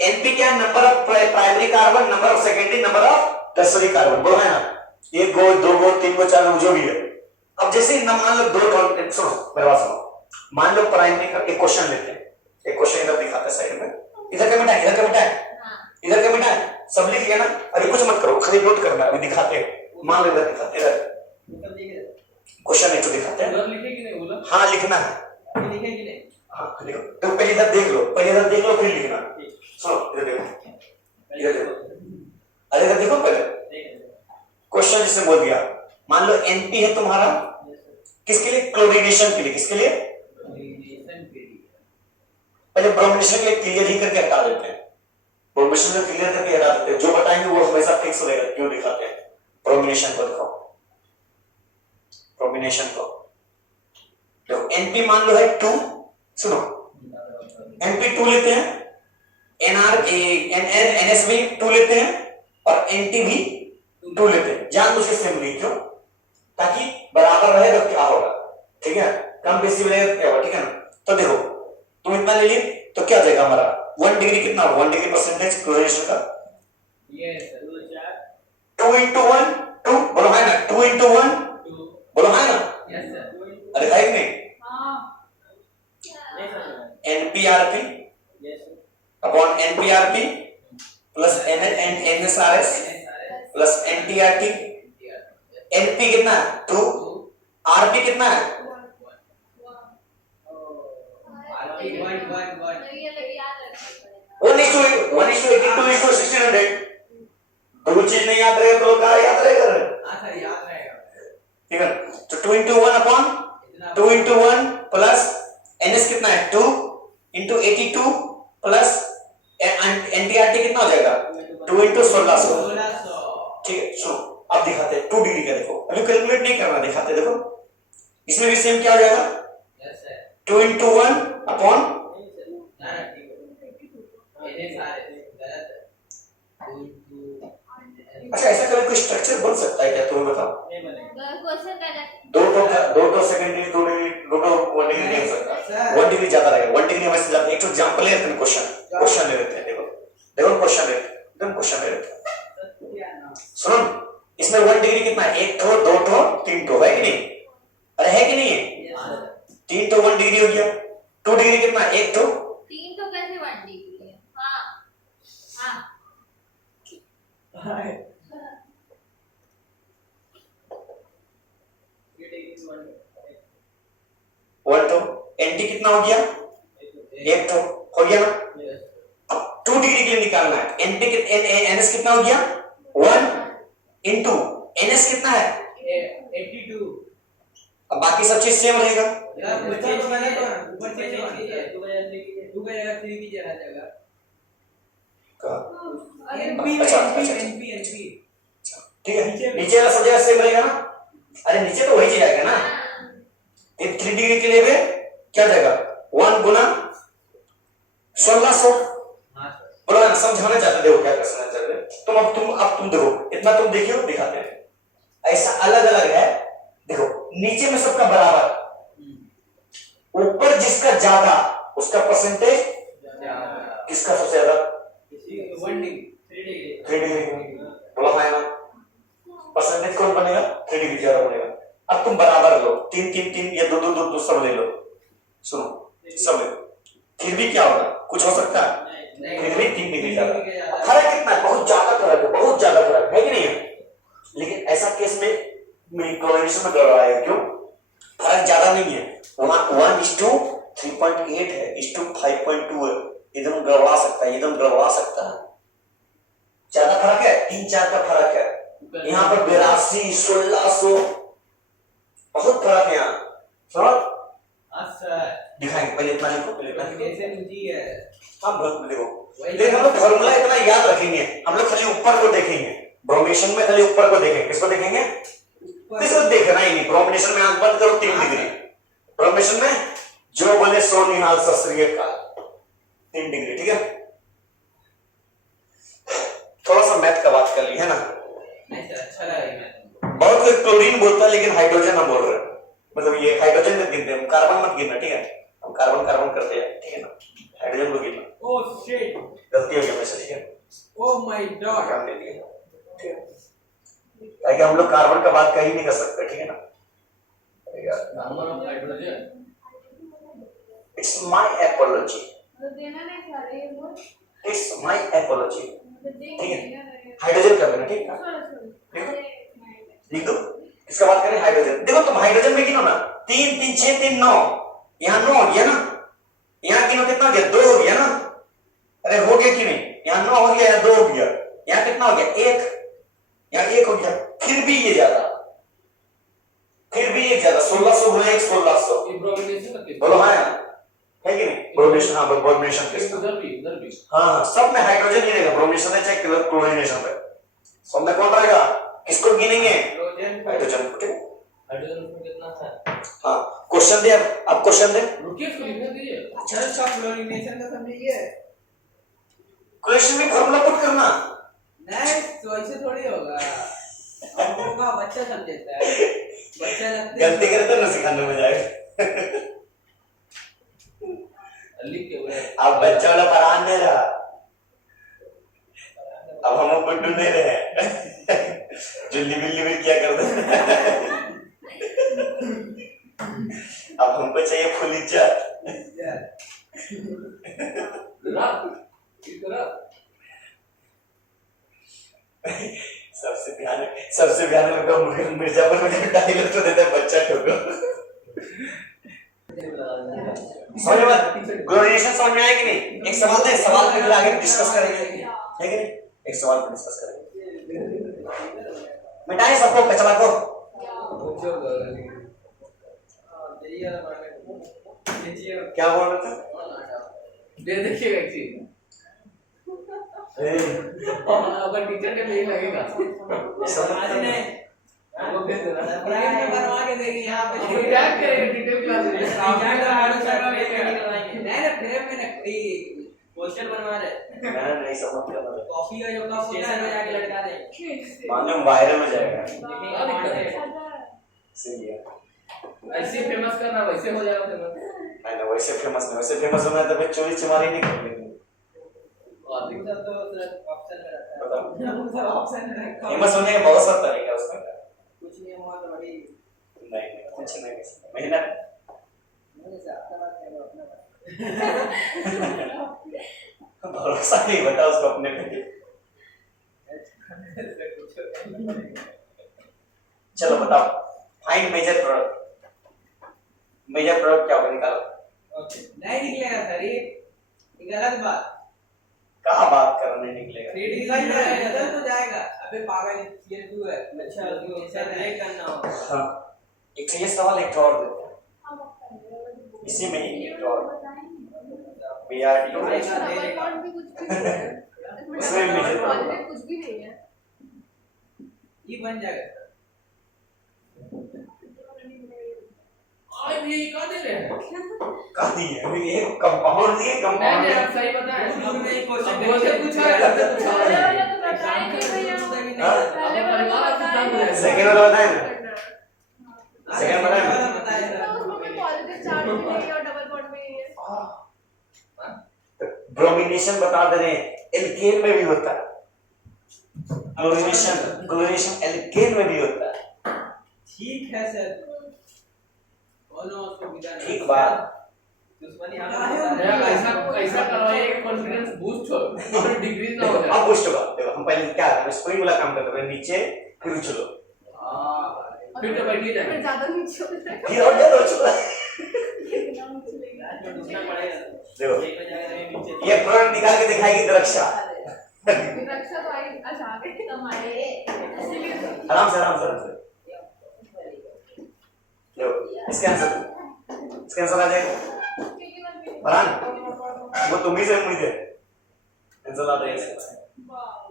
NP क्या? Number of primary carbon, number of secondary, number of tertiary carbon. बोलो है ना? 1 गो 2 गो 3 गो 4 गो जो भी है। अब जैसे न मान लो 2 सुनो मेरे बात सुनो, मान लो प्राइमरी का एक क्वेश्चन लेते हैं, एक क्वेश्चन इधर दिखाते हैं साइड में, इधर का बेटा, इधर का बेटा है, इधर का बेटा है, सब लिख लिया ना? अभी कुछ मत करो, खाली नोट करना, अभी दिखाते हैं, मान लो इधर दिखाते हैं, क्वेश्चन एक तो दिखाते हैं, लिखे कि नहीं बोला? हाँ लिखना है, लिखे कि नहीं? हाँ लिखो, तो पहले इधर देख लो, पहले इधर देख लो फिर लिखना। सुनो इधर देखो, इधर देखो, अरे इधर देखो पहले क्वेश्चन जिसने बोल दिया, मान लो NP है तुम्हारा किसके लिए? क्लोरीनेशन के लिए। किसके लिए? पहले ब्रोमिनेशन के लिए क्लियर ही करके हटा देते हैं, ब्रोमिनेशन को क्लियर करके हटा देते हैं, जो बताएंगे वो हमेशा फिक्स रहेगा। क्यों दिखाते हैं? ब्रोमिनेशन को दिखाओ, ब्रोमिनेशन को देखो, NP मान लो है 2, सुनो NP 2 लेते हैं, NS भी 2 लेते हैं और NT भी 2 लेते हैं, जानबूझ के सेम नहीं, क्यों? ताकि बराबर रहे तो क्या होगा, ठीक है? कम बेसी रहेगा क्या होगा, ठीक है ना? तो देखो तुम इतना ले लिए तो क्या जाएगा हमारा 1 डिग्री कितना होगा? 1 डिग्री परसेंटेज क्लोरीनेशन का, ये सर 2 into 1 2, बोलो है ना? 2 into 1 बोलो है ना? यस सर, अरे है कि नहीं? हाँ NP/Rp upon NPRP plus NSRS plus NTRT. NP कितना है 2, आरपी कितना है नहीं, ये लगे याद रखना पड़ेगा। 1:82:1600। दो चीज नहीं याद रहेगा तो क्या याद रहेगा? सर याद रहेगा। ठीक है, तो 2 into 1 upon 2 into 1 plus NS कितना है 2 into 82 प्लस एनटीआरटी कितना हो जाएगा 2 into 1600। 1600। ठीक है, सुनो अब दिखाते हैं 2 डिग्री का। देखो अभी कैलकुलेट नहीं करना, दिखाते हैं। देखो इसमें भी सेम क्या हो जाएगा 2 into 1 अपॉन अच्छा ऐसा कभी कोई स्ट्रक्चर बन सकता है क्या, तुम्हें बताओ? क्वेश्चन का दो सेकंड दो डिग्री 1 डिग्री नहीं हो सकता। 1 डिग्री ज्यादा रहेगा, 1 डिग्री हमें से ज्यादा। एक एग्जांपल लेते हैं, क्वेश्चन ले लेते हैं। देखो क्वेश्चन ले लेते हैं। सुनो इसमें 1 डिग्री कितना है 1 ठो 2 ठो 3 ठो है कि नहीं? अरे है कि नहीं है? 3 तो 1 डिग्री हो गया। 2 डिग्री कितना है 1 ठो 3 तो कैसे 1 डिग्री है? हाँ हाँ 1 ठो। एनटी कितना हो गया 1 ठो हो गया ना। अब 2 डिग्री के लिए निकालना है। एनटी एनएस कितना हो गया 1 into एनएस कितना है 82। अब बाकी सब चीज सेम रहेगा। ठीक है, नीचे वाला सब जगह सेम रहेगा ना। अरे नीचे तो वही चीज आएगा ना। ये 3 डिग्री के लिए भी क्या जाएगा 1 गुना 1600। बोलो ना समझाना चाहते, देखो क्या करना चाहते तुम देखो इतना तुम देखियो, दिखाते हैं। ऐसा अलग अलग है। देखो नीचे में सबका बराबर, ऊपर जिसका ज्यादा उसका परसेंटेज किसका सबसे ज्यादा 3 डिग्री। बोला है ना परसेंटेज कौन बनेगा 3 डिग्री ज्यादा बनेगा। अब तुम बराबर लो 3 3 3 या 2 2 2 2 सब ले लो। सुनो सब ले, फिर भी क्या होगा कुछ हो सकता है? फिर भी 3 डिग्री ज्यादा। फर्क कितना है? बहुत ज्यादा फर्क है, बहुत ज्यादा फर्क है कि नहीं है? लेकिन ऐसा केस में कोरिलेशन में गड़बड़ है। क्यों? फर्क ज्यादा नहीं है। वहां 1:3.8 है 5.2 है। एकदम गड़बड़ा सकता है, एकदम गड़बड़ा सकता है। ज्यादा फर्क है 3-4 का फर्क है। यहाँ पर 82 1600 बहुत फर्क है। यहाँ समझ दिखाएंगे। पहले इतना लिखो, पहले इतना लिखो। हम देखो लेकिन हम लोग फॉर्मूला इतना याद रखेंगे, हम लोग खाली ऊपर को देखेंगे। ब्रोमेशन में खाली ऊपर को देखेंगे। किसको देखेंगे? किसको देखना ही नहीं। ब्रोमेशन में आंख बंद करो 3 डिग्री। ब्रोमेशन में जो बोले सो निहाल सस्त्रीय का 3 डिग्री। ठीक है, थोड़ा सा मैथ का बात कर ली है ना। अच्छा लगा। बहुत कोई क्लोरीन बोलता है लेकिन हाइड्रोजन हम बोल रहे हैं। मतलब ये हाइड्रोजन में गिनते हैं, कार्बन मत गिनना। ठीक है, हम कार्बन कार्बन करते हैं। ठीक है ना, हाइड्रोजन को गिनना। ओह शिट, गलती हो गई मेरे से। ठीक है, ओह माय गॉड। काम दे दिया। ठीक है, ताकि हम लोग कार्बन का बात कहीं नहीं कर सकते। ठीक है ना, इट्स माय एपोलॉजी, तो देना नहीं चाह रहे वो। It's my apiology. ठीक है, हाइड्रोजन कर देना। ठीक है, लिख दो। किसका बात करें? हाइड्रोजन। देखो तुम हाइड्रोजन में गिनो ना 3 3 6 3 9। यहाँ 9 हो गया ना। यहाँ गिनो कितना हो गया 2 हो गया ना। अरे हो गया कि नहीं? यहाँ 9 हो गया, यहाँ 2 हो गया, यहाँ कितना हो गया 1, यहाँ 1 हो गया। फिर भी ये ज्यादा, फिर भी ये ज्यादा 1600 गुना 1 1600। बोलो हाँ है कि नहीं? ब्रोमिनेशन। हाँ ब्रोमिनेशन हाँ सब में हाइड्रोजन गिनेगा। ब्रोमिनेशन है चाहे क्लोरीनेशन है, सब में कौन रहेगा? किसको गिनेंगे? हाइड्रोजन को। हाइड्रोजन में कितना है? हाँ क्वेश्चन दे। अब क्वेश्चन दे। रुकिए इसको लिखने दीजिए। अच्छा इसका क्लोरीनेशन का समझिए। क्वेश्चन में फॉर्मूला पुट करना। नहीं तो ऐसे थोड़ी होगा। हमको का बच्चा समझता है, बच्चा लगता है। गलती करे तो ना सिखाने में जाएगा। लिख के बोले अब बच्चा वाला परान नहीं रहा, अब हम गुड्डू नहीं रहे जो लिविल क्या करते हैं। अब हमको चाहिए फुल इज्जत। सबसे भयानक लोग मिर्जापुर में डायलॉग तो देता है बच्चा ठोको। समझ में ग्लोरिएशन समझ में आया कि नहीं? एक सवाल था, इस सवाल पे आगे डिस्कस करेंगे, है कि नहीं? एक सवाल पे डिस्कस करेंगे। मिटाएं सबको कचरा को। क्या बोल रहे थे? दे देखिएगा एक चीज अगर टीचर के लिए लगेगा आज नहीं वो भेज देना प्राइवेट में बनवा के देंगे यहाँ पे वो क्या करेगा डिटेल क्लास में नहीं ना फ्रेम में ना पोस्टर बनवा रहे मैं नहीं समझ गया मतलब कॉफी का जो कप होता है वो जाके लटका दे मालूम वायरल हो जाएगा। सही है। ऐसे फेमस करना वैसे हो जाएगा फेमस नहीं ना वैसे फेमस नहीं, वैसे फेमस होना है तो फिर चोरी चमारी नहीं करनी। अधिकतर तो ऑप्शन में रखा है बताओ ऑप्शन में रखा है फेमस होने के बहुत सारे तरीके हैं उसमें। कुछ नहीं हुआ तो बड़ी नहीं कुछ नहीं, मेहनत मुझे से आपका बात है वो अपना बात भरोसा नहीं बता उसको अपने पे। चलो बताओ find major product. Major product क्या होगा निकालो। नहीं निकलेगा सर ये गलत बात कहाँ बात करने निकलेगा? 3 डिवाइड बदल तो जाएगा अबे पागल ये तू है अच्छा तू ऐसा नहीं करना हो हाँ एक ये सवाल एक और देते हैं इसी में ही एक और बीआरटी उसमें मेजर प्रोडक्ट कुछ भी नहीं है। ये बन जाएगा आज ये कहाँ दे रहे हैं कहाँ दी है? ये कंपाउंड दिए नहीं कंपाउंड नहीं आप सही बताएं दूर में ही क्वेश्चन मुझे पूछा है आपसे पूछा पहले है वाला तो बताएं कि भैया पहले वाला तो बताएं। सेकंड वाला बताएं ना। सेकंड वाला तो उसमें पॉजिटिव चार्ज भी नहीं है और डबल बॉन्ड भी नहीं है। ब्रोमिनेशन बता दे रहे हैं एल्केन में भी होता है। क्लोरीनेशन एल्केन में भी होता है। ठीक है सर बोलो उसको विदा ठीक बात। दुश्मनी ऐसा ऐसा करवाइए कि कॉन्फिडेंस बूस्ट हो और डिग्री ना हो अब जाए पुश होगा। देखो हम पहले क्या करते हैं स्प्रिंग वाला काम करते हैं नीचे फिर उछलो फिर तो बैठिए फिर जाए ज्यादा नीचे हो जाएगा। फिर और ज्यादा उछलो। कितना उछलेगा। दूसरा पड़ेगा देखो एक पे जाएगा नीचे ये प्रोडक्ट निकाल के दिखाएगी दरक्षा। रक्षा तो आई अच्छा आ गई हमारे इसीलिए तो आराम से देखो इसके आंसर आ जाएगा। फरहान वो तुम ही से उम्मीद है आंसर आ जाएगा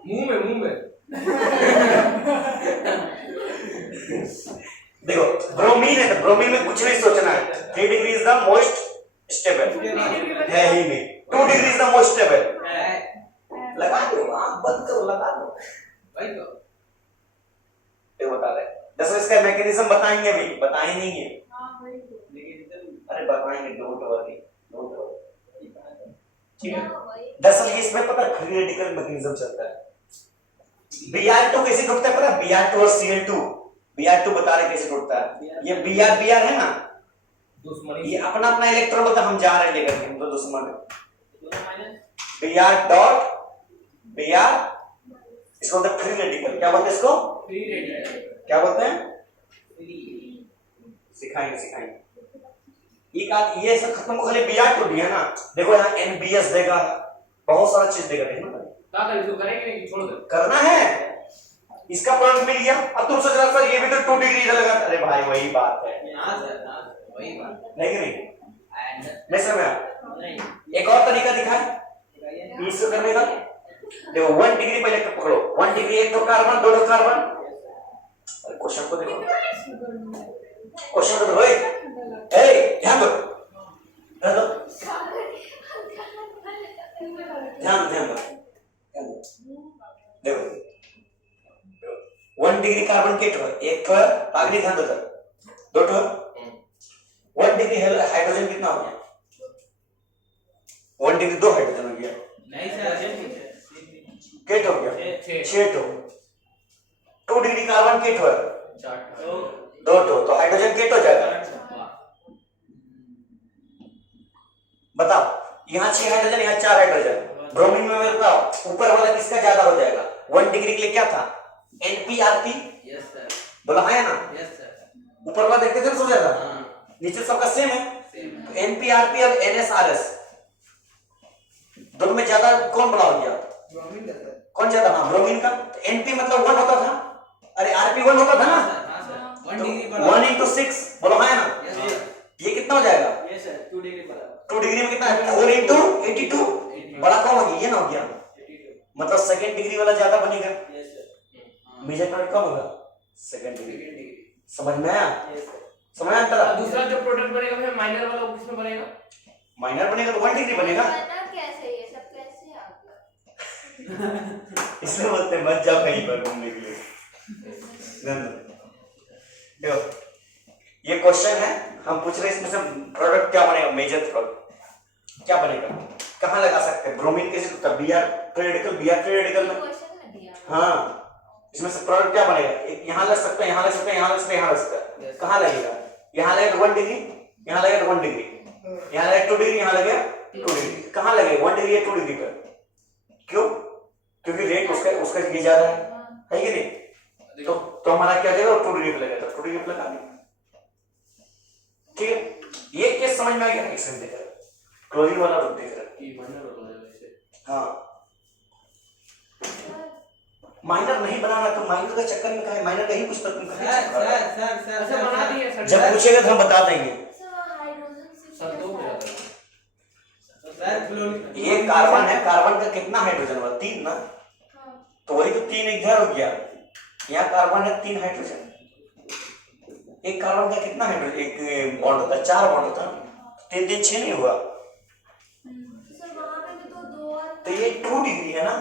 मुंह में देखो ब्रोमीन है तो ब्रोमीन में कुछ नहीं सोचना है। 3 degree is the most stable है ही नहीं। 2 degree is the most stable. लगा दो आंख बंद करो लगा दो भाई तो ये बता रहे दस इसका मैकेनिज्म बताएंगे अभी बता ही नहीं है। हां वही तो अरे बताएंगे डोंट वरी ठीक है। दरअसल इसमें पता फ्री रेडिकल मैकेनिज्म चलता है। Br2 कैसे टूटता है पता? Br2 और Cl2 Br2 बता रहे कैसे टूटता है। ये Br है ना दुश्मनी ये अपना अपना इलेक्ट्रॉन मतलब हम जा रहे हैं लेकर हम तो दुश्मन है। दोनों माइनस Br डॉट Br इसको बोलते हैं फ्री रेडिकल। क्या बोलते हैं इसको? फ्री रेडिकल क्या बोलते हैं? फ्री सिखाएंगे ये सब खत्म हो गए। Br2 दिया ना देखो यहाँ NBS देगा बहुत सारा चीज देगा देखना क्या करें इसको करेंगे नहीं छोड़ दे करना है। इसका प्रोडक्ट मिल गया अब तुम सोच रहा सर ये भी तो 2 डिग्री इधर लगा। अरे भाई वही बात है हां सर वही बात नहीं कि नहीं एंड नहीं समझ नहीं एक और तरीका दिखाए इसको करने का। देखो 1 डिग्री पहले तो पकड़ो 1 डिग्री एक तो कार्बन दो कार्बन। अरे क्वेश्चन को देखो क्वेश्चन को देखो ए ध्यान दो देखो 1 डिग्री कार्बन के एक तो आगे ध्यान दो दो तो 1 डिग्री हाइड्रोजन कितना हो गया? 1 डिग्री 2 हाइड्रोजन हो गया नहीं सर केट हो गया 6 तो 2 डिग्री कार्बन केट हो 2 तो हाइड्रोजन केट हो जाएगा। बताओ यहाँ 6 हाइड्रोजन, यहाँ 4 हाइड्रोजन। ब्रोमीन में बताओ ऊपर वाला किसका ज्यादा हो जाएगा? 1 डिग्री के लिए क्या था? NP-RP। यस सर, बोला है ना? Yes sir. ऊपर वाला देखते थे सब ज्यादा, हाँ, नीचे सबका सेम है। सेम तो NP-RP और NSRS दोनों में ज्यादा कौन बड़ा हो गया? ब्रोमीन का सर। कौन ज्यादा? हाँ ब्रोमीन का। तो NP मतलब 1 होता था, अरे RP 1 होता था ना, हाँ सर, 1 तो डिग्री 1 into 6 बोलो है ना? यस सर, ये कितना हो जाएगा? यस सर, 2 डिग्री बराबर 2 डिग्री में कितना है? 4 into 82 बड़ा कौन हो गया? ये ना हो गया, 82। मतलब सेकंड डिग्री वाला ज्यादा बनेगा, यस सर, मेजरमेंट कम होगा सेकंड डिग्री। Second degree. समझ में आया? Yes sir. समझ आया और तेरा? दूसरा जो प्रोडक्ट बनेगा फिर माइनर वाला वो किसमें बनेगा? माइनर बनेगा तो 1 डिग्री बनेगा, बना कैसे ये सब कैसे आ गया? इसलिए बोलते हैं मत जाओ कहीं पर घूमने के लिए। देखो ये क्वेश्चन है, हम पूछ रहे हैं इसमें से प्रोडक्ट क्या बनेगा, मेजर प्रोडक्ट क्या बनेगा, कहाँ लगा सकते हैं? ब्रोमीन कैसे होता है? Br फ्री रेडिकल में। क्वेश्चन में दिया। हाँ, इसमें से प्रोडक्ट क्या बनेगा? एक यहाँ लग सकता है, यहाँ लग सकता है, यहाँ लग सकता है, यहाँ लग सकता है। कहाँ लगेगा? यहाँ लगेगा 1 डिग्री, यहाँ लगेगा 1 डिग्री, यहाँ लगेगा 2 डिग्री, यहाँ लगेगा 2 डिग्री। कहाँ लगेगा? 1 डिग्री या 2 डिग्री पर? क्यों? क्योंकि रेट उसका ये ज्यादा है कि नहीं? तो हमारा क्या जाएगा? 2 डिग्री पे लगेगा, 2 डिग्री पे लगा देंगे। ठीक है, ये केस समझ में आ गया? इसमें देख रहा क्लोरीन वाला रूप देख रहा कि माइनर वाला हो जाएगा इसे। हाँ, माइनर नहीं बनाना तो माइनर का चक्कर में कहा, माइनर का ही कुछ तक में सर कहा। सर सर अच्छा बना दिए सर। जब पूछेगा तो हम बता देंगे। सर हाइड्रोजन से सर दो हो जाता है। Sir chlorine. ये कार्बन है, कार्बन का कितना हाइड्रोजन हुआ? 3 ना, हाँ। तो वही तो 3 इधर हो गया, यहाँ कार्बन है 3 हाइड्रोजन। एक कार्बन का कितना हाइड्रोजन, एक बॉन्ड होता है, 4 बॉन्ड होता है, 3 3 6 नहीं हुआ, सर वहाँ पे भी तो 2 और तो ये 2 डिग्री है ना,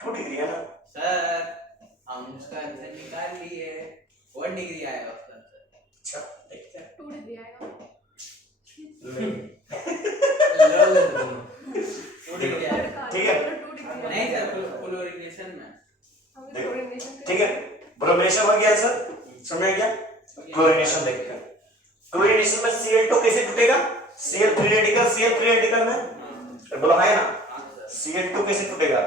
2 डिग्री है ना। सर हम उसका आंसर निकाल लिए, 1 डिग्री आएगा उसका आंसर। अच्छा देखते हैं। 2 डिग्री आएगा। 2 डिग्री आएगा। ठीक है। नहीं सर, क्लोरीनेशन में। देखो ठीक है, ब्रोमिनेशन हो गया सर, समझ में गया? क्लोरीनेशन देखते हैं। क्लोरीनेशन में Cl2 कैसे टूटेगा? Cl फ्री रेडिकल में बोला है ना, Cl2 कैसे टूटेगा?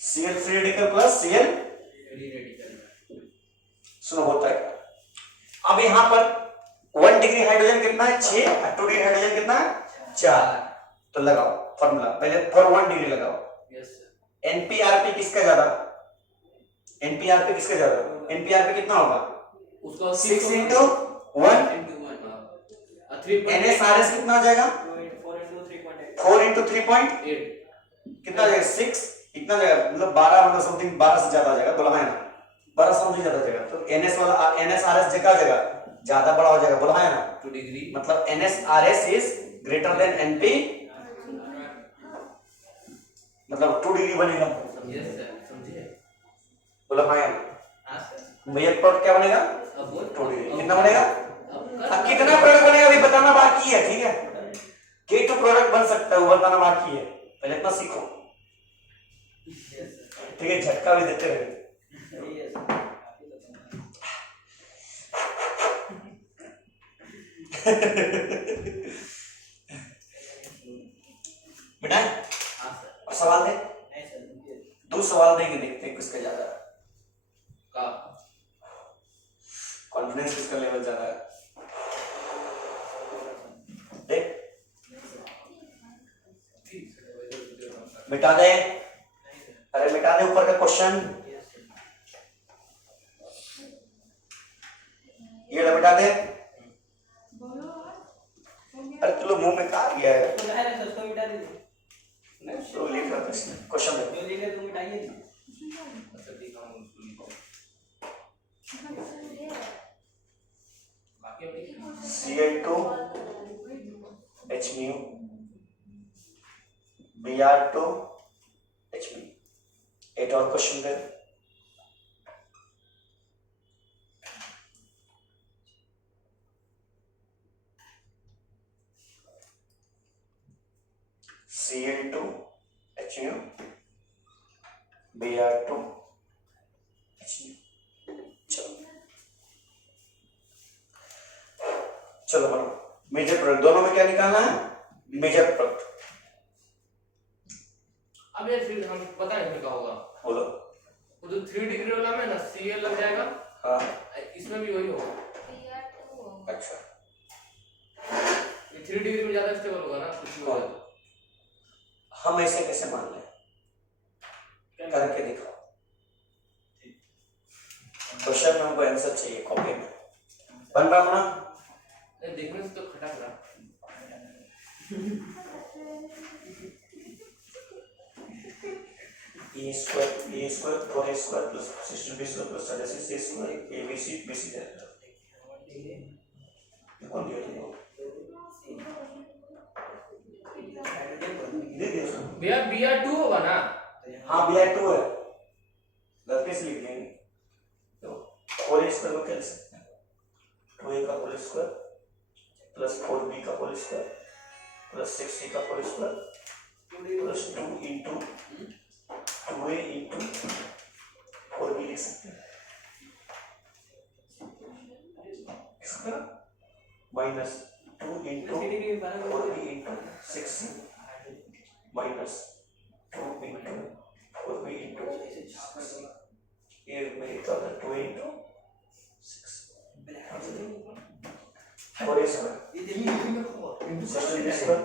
Cl free radical plus Cl। Free radical में। सुनो होता है, अब यहाँ पर 1 डिग्री हाइड्रोजन कितना है? 6, और 2 डिग्री हाइड्रोजन कितना है? 4। तो लगाओ फॉर्मूला, पहले फॉर 1 डिग्री लगाओ। Yes sir. NP-RP किसका ज्यादा? NP-RP किसका ज्यादा? NP-RP कितना होगा? उसका 6 into 1। NSRS कितना हो जाएगा? 4 into 3.8 कितना हो जाएगा? 6 कितना हो जाएगा? मतलब 12, मतलब समथिंग 12 से ज्यादा हो जाएगा, बोला है ना, 12 से ज्यादा हो जाएगा। तो NS वाला NSRS जगह ज्यादा बड़ा हो जाएगा, बोला है ना, 2 डिग्री। मतलब NSRS is greater than NP, मतलब 2 डिग्री बनेगा। यस सर, समझे? बोला है ना, हाँ सर। मेजर प्रोडक्ट क्या बनेगा? अब वो 2 डिग्री। कितना बनेगा? अब अब कितना प्रोडक्ट बनेगा अभी बताना बाकी है, ठीक है? K2 प्रोडक्ट बन सकता है, वो बताना बाकी है, पहले इतना सीखो, ठीक है? झटका भी देते रहे। बेटा हाँ सर। और सवाल दे, नहीं सर, 2 सवाल देंगे, देखते हैं किसका ज्यादा का कॉन्फिडेंस, किसका लेवल ज्यादा है। देख मिटा दे, अरे मिटा दे ऊपर का क्वेश्चन, ये लो मिटा दे। अरे तू लोग मुंह में कहा गया है? तो है ना सर, उसको मिटा दीजिए। नहीं तो लिख रहा था क्वेश्चन में। जो लिखे तुम मिटाइए ना। अच्छा दिखाऊं उसको लिखो। बाकी अब लिखो। Cl2 H Br2 H। 8 और क्वेश्चन दे। Cl2 H Br2 H। चलो चलो बनो मेजर प्रोडक्ट, दोनों में क्या निकालना है? Major product. अब ये फिर हम पता है क्या होगा, बोलो। वो जो 3 डिग्री वाला में ना Cl लग जाएगा, हाँ इसमें भी वही होगा। अच्छा, ये 3 डिग्री में ज्यादा स्टेबल होगा ना, कुछ भी होगा। हम ऐसे कैसे मान लें? करके दिखाओ। क्वेश्चन में हमको आंसर चाहिए कॉपी में। बन रहा हूं ना? देखने से तो खटक रहा। A square 4a square plus 16b square plus 36a square abc bc जाएगा। ये कौन दिया तुमको? दे दिया सर। Br2 होगा ना? हाँ Br2 है, गलती से लिख दिए। तो 4a स्क्वायर को क्या लिख सकते हैं? 2a का होल स्क्वायर प्लस 4b का होल स्क्वायर प्लस 6c का whole square plus 2 into 2a into 4b लिख सकते हैं। इसका minus 2 into 4b into 6c minus 2 into 4b into 6c। ये मेरी तो 2 into 6 4a square 16b square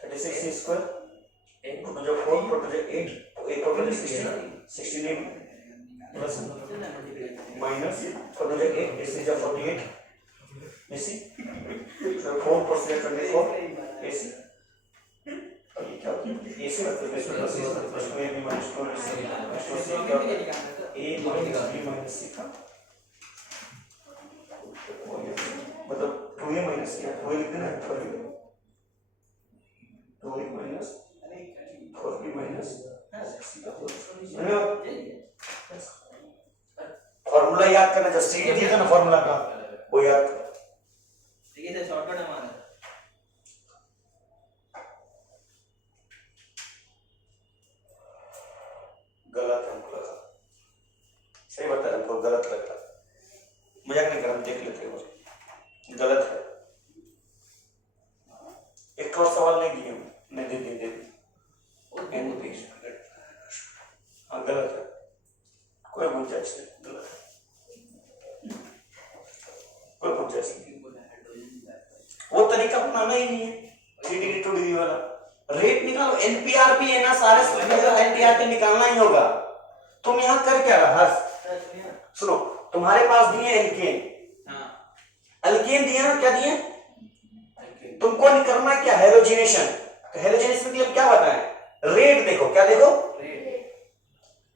36c square 8 4 4 8 8 4 16 plus minus 4 8 this is 48 AC so 4 + 24 AC और ये क्या होती है? A square plus B square plus C square plus 2AB minus 2AC plus 2C का A minus B minus C का मतलब 2A minus क्या 2A लिख देना है 2A minus 4B minus C का फॉर्मूला याद करना, जब सीख दिया था ना फॉर्मूला का वो याद करो। ठीक है, शॉर्टकट हमारा गलत हमको लगा, सही बता रहा हमको गलत लग रहा, मजाक नहीं कर रहा, देख लेते हैं गलत है। एक और सवाल नहीं दिए मैं दे हाँ गलत है, कोई गुंजाइश नहीं, गलत है, कोई गुंजाइश नहीं। वो तरीका अपनाना ही नहीं है 3 डिग्री 2 डिग्री वाला। रेट निकालो, एनपीआरपी है ना, सारे एनपीआरपी निकालना ही होगा। तुम यहाँ कर क्या रहा? सुनो, तुम्हारे पास दिए एल्केन, एल्केन दिए ना, क्या दिए? तुमको करना क्या? हेलोजिनेशन। तो हेलोजिनेशन के लिए क्या बताएं? रेट देखो, क्या देखो?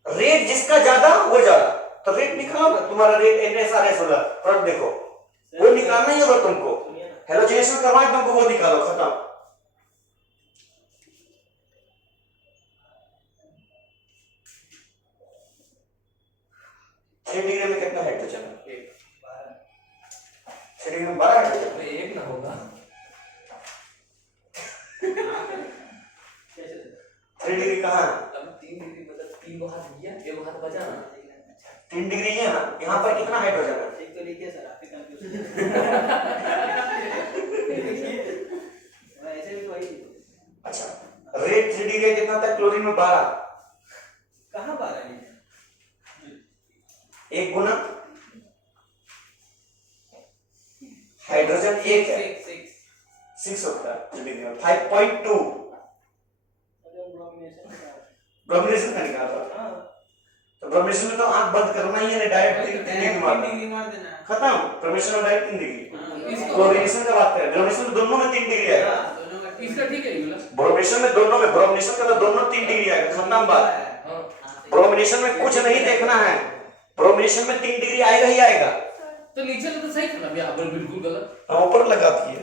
रेट जिसका ज्यादा वो ज्यादा, तो रेट निकालो ना, तुम्हारा रेट NSRS होगा, प्रोडक्ट देखो वो निकालना ही होगा तुमको। हेलोजिनेशन करवाए तुमको वो निकालो, खत्म। डिग्री में कितना हाइड्रोजन है? 3 डिग्री में 12 हाइड्रोजन। एक ना होगा 3 डिग्री कहाँ है? अब 3 डिग्री मतलब 3 को हाथ दिया, 1 हाथ बचा ना। 3 डिग्री है ना, यहाँ पर कितना हाइड्रोजन है? एक तो लिखिए सर, आप ही कंफ्यूज ऐसे भी वही। अच्छा, रेट 3 डिग्री कितना था? क्लोरीन में 12। कहाँ 12 लिखे? 1 गुना हाइड्रोजन 1 है, 6 होता है 3 डिग्री में 5.2 ब्रोमिनेशन का निकाल रहा। तो ब्रोमिनेशन में तो आंख बंद करना ही है ना, डायरेक्ट 3 डिग्री मार देना, खत्म। ब्रोमिनेशन में डायरेक्ट 3 डिग्री। क्लोरीनेशन का बात करें, ब्रोमिनेशन में दोनों में 3 डिग्री आएगा। इसका ठीक है बोला। ब्रोमिनेशन में दोनों में, ब्रोमिनेशन का तो दोनों 3 डिग्री आएगा, खत्म बात। ब्रोमिनेशन में कुछ नहीं देखना है, ब्रोमिनेशन में 3 डिग्री आएगा ही आएगा। तो नीचे तो सही था ना भैया, अब बिल्कुल गलत। हम ऊपर लगा दिए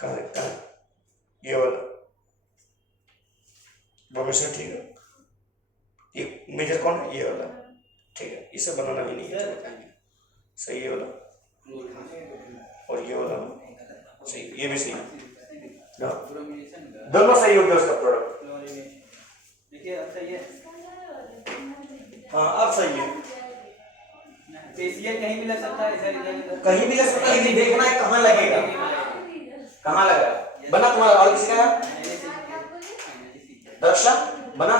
कहाँ ये वाला ब्रोमिनेशन ठीक है। ये मेजर कौन है? ये वाला ठीक है, इसे बनाना भी नहीं है, सही है वाला, और ये वाला सही, ये भी सही है, दोनों सही हो गया उसका प्रोडक्ट। देखिए अब सही है। हाँ अब सही है। फेशियल कहीं भी लग सकता है, ऐसा रिजल्ट कहीं भी लग सकता है, लेकिन देखना है कहाँ लगेगा, कहाँ लगेगा। बना तुम्हारा और किसी का? दर्शा बना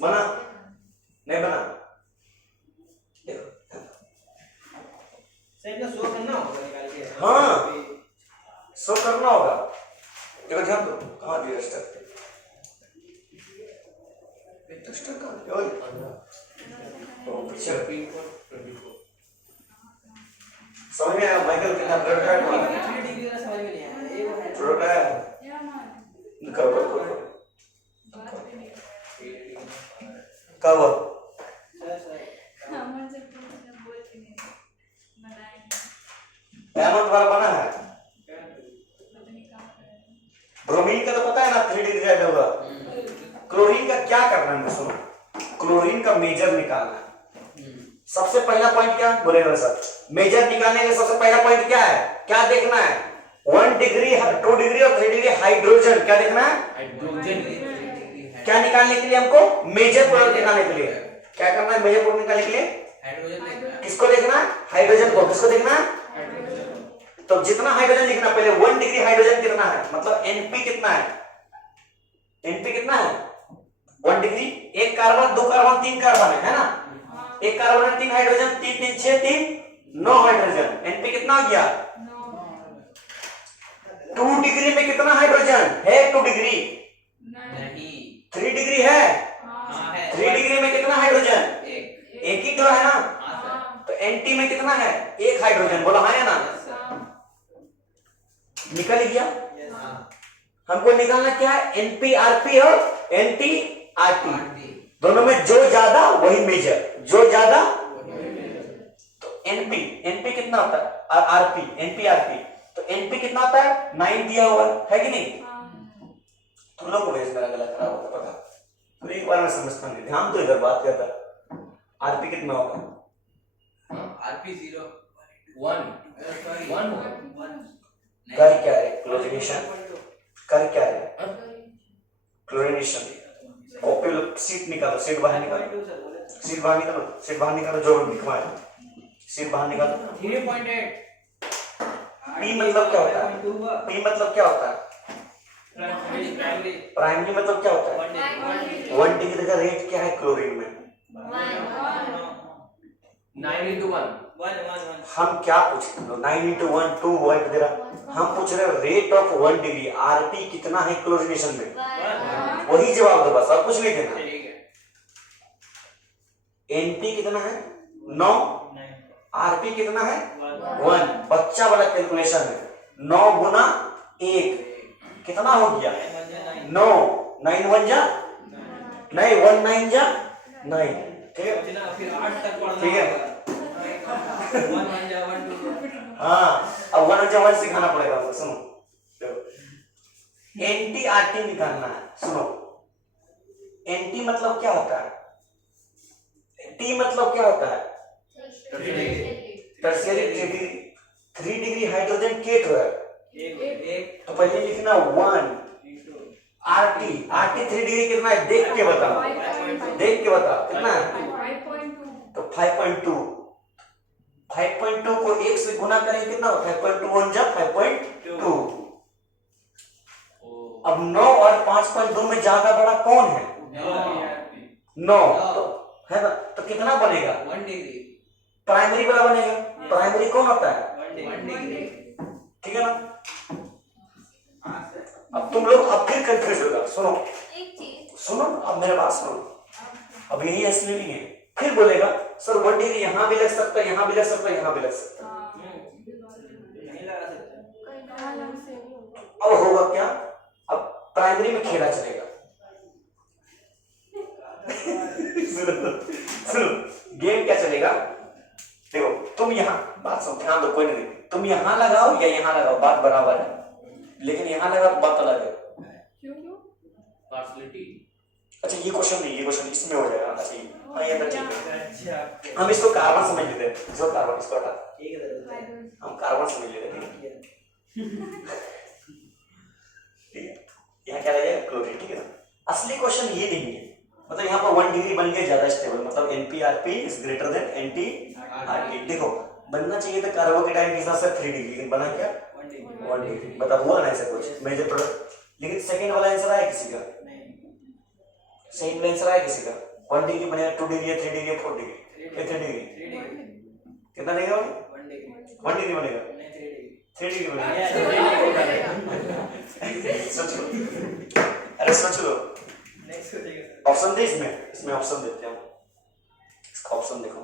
बना नहीं बना? देखो सही ना, शो करना होगा निकाल के। हाँ शो करना होगा। देखो ध्यान दो, कहाँ दिया रजिस्टर? रजिस्टर कहाँ दिया? ओए तो पीछे समझ में आया? माइकल कितना प्रोटोटाइप वाला है? 3 डिग्री का समझ में नहीं आया, ये वो है प्रोटोटाइप कब कब डायमंड वाला बना है? ब्रोमीन का तो पता है ना 3 डिग्री रेड होगा। क्लोरीन का क्या करना है? सुनो, क्लोरीन का मेजर निकालना है। सबसे पहला पॉइंट क्या बोलेगा सर? मेजर निकालने के सबसे पहला पॉइंट क्या है? क्या देखना है? 1 डिग्री 2 डिग्री और 3 डिग्री हाइड्रोजन। क्या देखना है? हाइड्रोजन। क्या निकालने के लिए हमको? मेजर प्रोडक्ट निकालने के लिए क्या करना है? मेजर प्रोडक्ट निकालने के लिए हाइड्रोजन देखना है। किसको देखना है? हाइड्रोजन को। किसको देखना है? तो जितना हाइड्रोजन लिखना पहले 1 डिग्री हाइड्रोजन कितना है, मतलब एनपी कितना है? एनपी कितना है? 1 डिग्री, एक कार्बन 2 कार्बन 3 कार्बन है ना? एक कार्बन 3 हाइड्रोजन, 3 3 6 3 9 हाइड्रोजन। एनपी कितना हो गया? 2 डिग्री में कितना हाइड्रोजन है? 2 डिग्री नहीं 3 डिग्री है। हाँ है 3 डिग्री में कितना हाइड्रोजन? एक एक ही तो है ना? हाँ सर तो एनटी में कितना है? एक हाइड्रोजन। बोला हाँ या ना? निकल गया। हाँ हमको निकालना क्या है? एनपीआरपी और एनटीआरटी, दोनों में जो ज्यादा वही मेजर, जो ज्यादा। तो एनपी, एनपी कितना होता है? आरपी, एनपीआरपी। तो एनपी कितना होता है? 9 दिया हुआ है कि नहीं? तुम लोग को भेज मेरा गला खराब होता पता, तो एक बार में समझता नहीं, ध्यान तो इधर बात करता। आरपी कितना होगा? आरपी 0 1 1 कर क्या है? क्लोरीनेशन। कर क्या है? क्लोरीनेशन। कॉपी सीट निकालो, सीट बाहर निकालो, सीट बाहर निकालो, सीट बाहर निकालो, जो लिखवा है सीट बाहर निकालो। 3.8 पी मतलब क्या होता है? पी मतलब क्या होता है? प्राइमरी मतलब क्या होता है? 1 डिग्री का रेट क्या है क्लोरीन में? 9 into 1 हम क्या पूछ रहे हैं? 9 into 1 2 वर्ड दे रहा। हम पूछ रहे हैं रेट ऑफ 1 डिग्री, आरपी कितना है क्लोरीनेशन में? वही जवाब दो बस, और कुछ नहीं देना। एनपी कितना है? 9। आरपी कितना है? 1। बच्चा वाला कैलकुलेशन है। 9 गुना 1 कितना हो गया? 9। 9 1 जा नहीं, 1 9 जा नहीं। ठीक है, फिर 8 तक पढ़ना ठीक है। होगा। 1 1 जा 1 2 हाँ, अब 1 जब 1 सिखाना पड़ेगा हमको। सुनो, एंटी आरटी निकालना है। सुनो, एंटी मतलब क्या होता है? टी मतलब क्या होता है? टर्शियरी 3 डिग्री हाइड्रोजन केट है। एक तो पहले लिखना 1 आरटी। आरटी 3 डिग्री कितना है? देख के बता, देख के बता कितना है? तो 5.2। 5.2 को 1 से गुना करेंगे कितना? 5.2 1 जा 5.2। अब 9 और 5.2 में ज्यादा बड़ा कौन है? 9 तो है ना? तो कितना बनेगा? 1 डिग्री प्राइमरी वाला बनेगा। प्राइमरी कौन होता है? 1 डिग्री ठीक है ना? अब तुम लोग अब फिर कंफ्यूज होगा। सुनो सुनो, अब मेरे बात सुनो, अब यही असली नहीं है। फिर बोलेगा सर 1 डिग्री यहाँ भी लग सकता है, यहाँ भी लग सकता है, यहाँ भी लग सकता है। नहीं लगा सकता। अब होगा क्या? अब प्राइमरी में खेला चलेगा। सुनो सुनो, गेम क्या चलेगा? देखो तुम यहाँ बात सुनो, ध्यान दो, कोई नहीं, तुम यहाँ लगाओ या यहाँ लगाओ, बात बराबर है, लेकिन यहाँ लगा तो बात अलग है। पार्शियलिटी। अच्छा ये क्वेश्चन नहीं, ये क्वेश्चन इसमें हो जाएगा। अच्छा हाँ ये तो ठीक है, अच्छा हम इसको कार्बन समझ लेते हैं। इसको कार्बन, इसको हटा, ठीक है हम कार्बन समझ लेते हैं। ठीक है, यहाँ क्या लगेगा? क्लोरीन। ठीक है ना? असली क्वेश्चन ये नहीं है, मतलब यहाँ पर 1 डिग्री बन गया ज्यादा स्टेबल, मतलब NP-RP is greater than NT-RT। देखो बनना चाहिए था कार्बो के टाइम के हिसाब से 3 डिग्री, लेकिन बना क्या 1 डिग्री। बता हुआ ना ऐसा कुछ मेजर प्रोडक्ट। लेकिन सेकंड वाला आंसर आया किसी का? सही आंसर आया किसी का? 1 डिग्री बनेगा, 2 डिग्री, 3 डिग्री, 4 डिग्री, 3 डिग्री। कितना बनेगा? 1 डिग्री बनेगा, 3 डिग्री बनेगा। सोच लो, अरे सोच लो। ऑप्शन दे इसमें ऑप्शन देते हैं। इसका ऑप्शन देखो।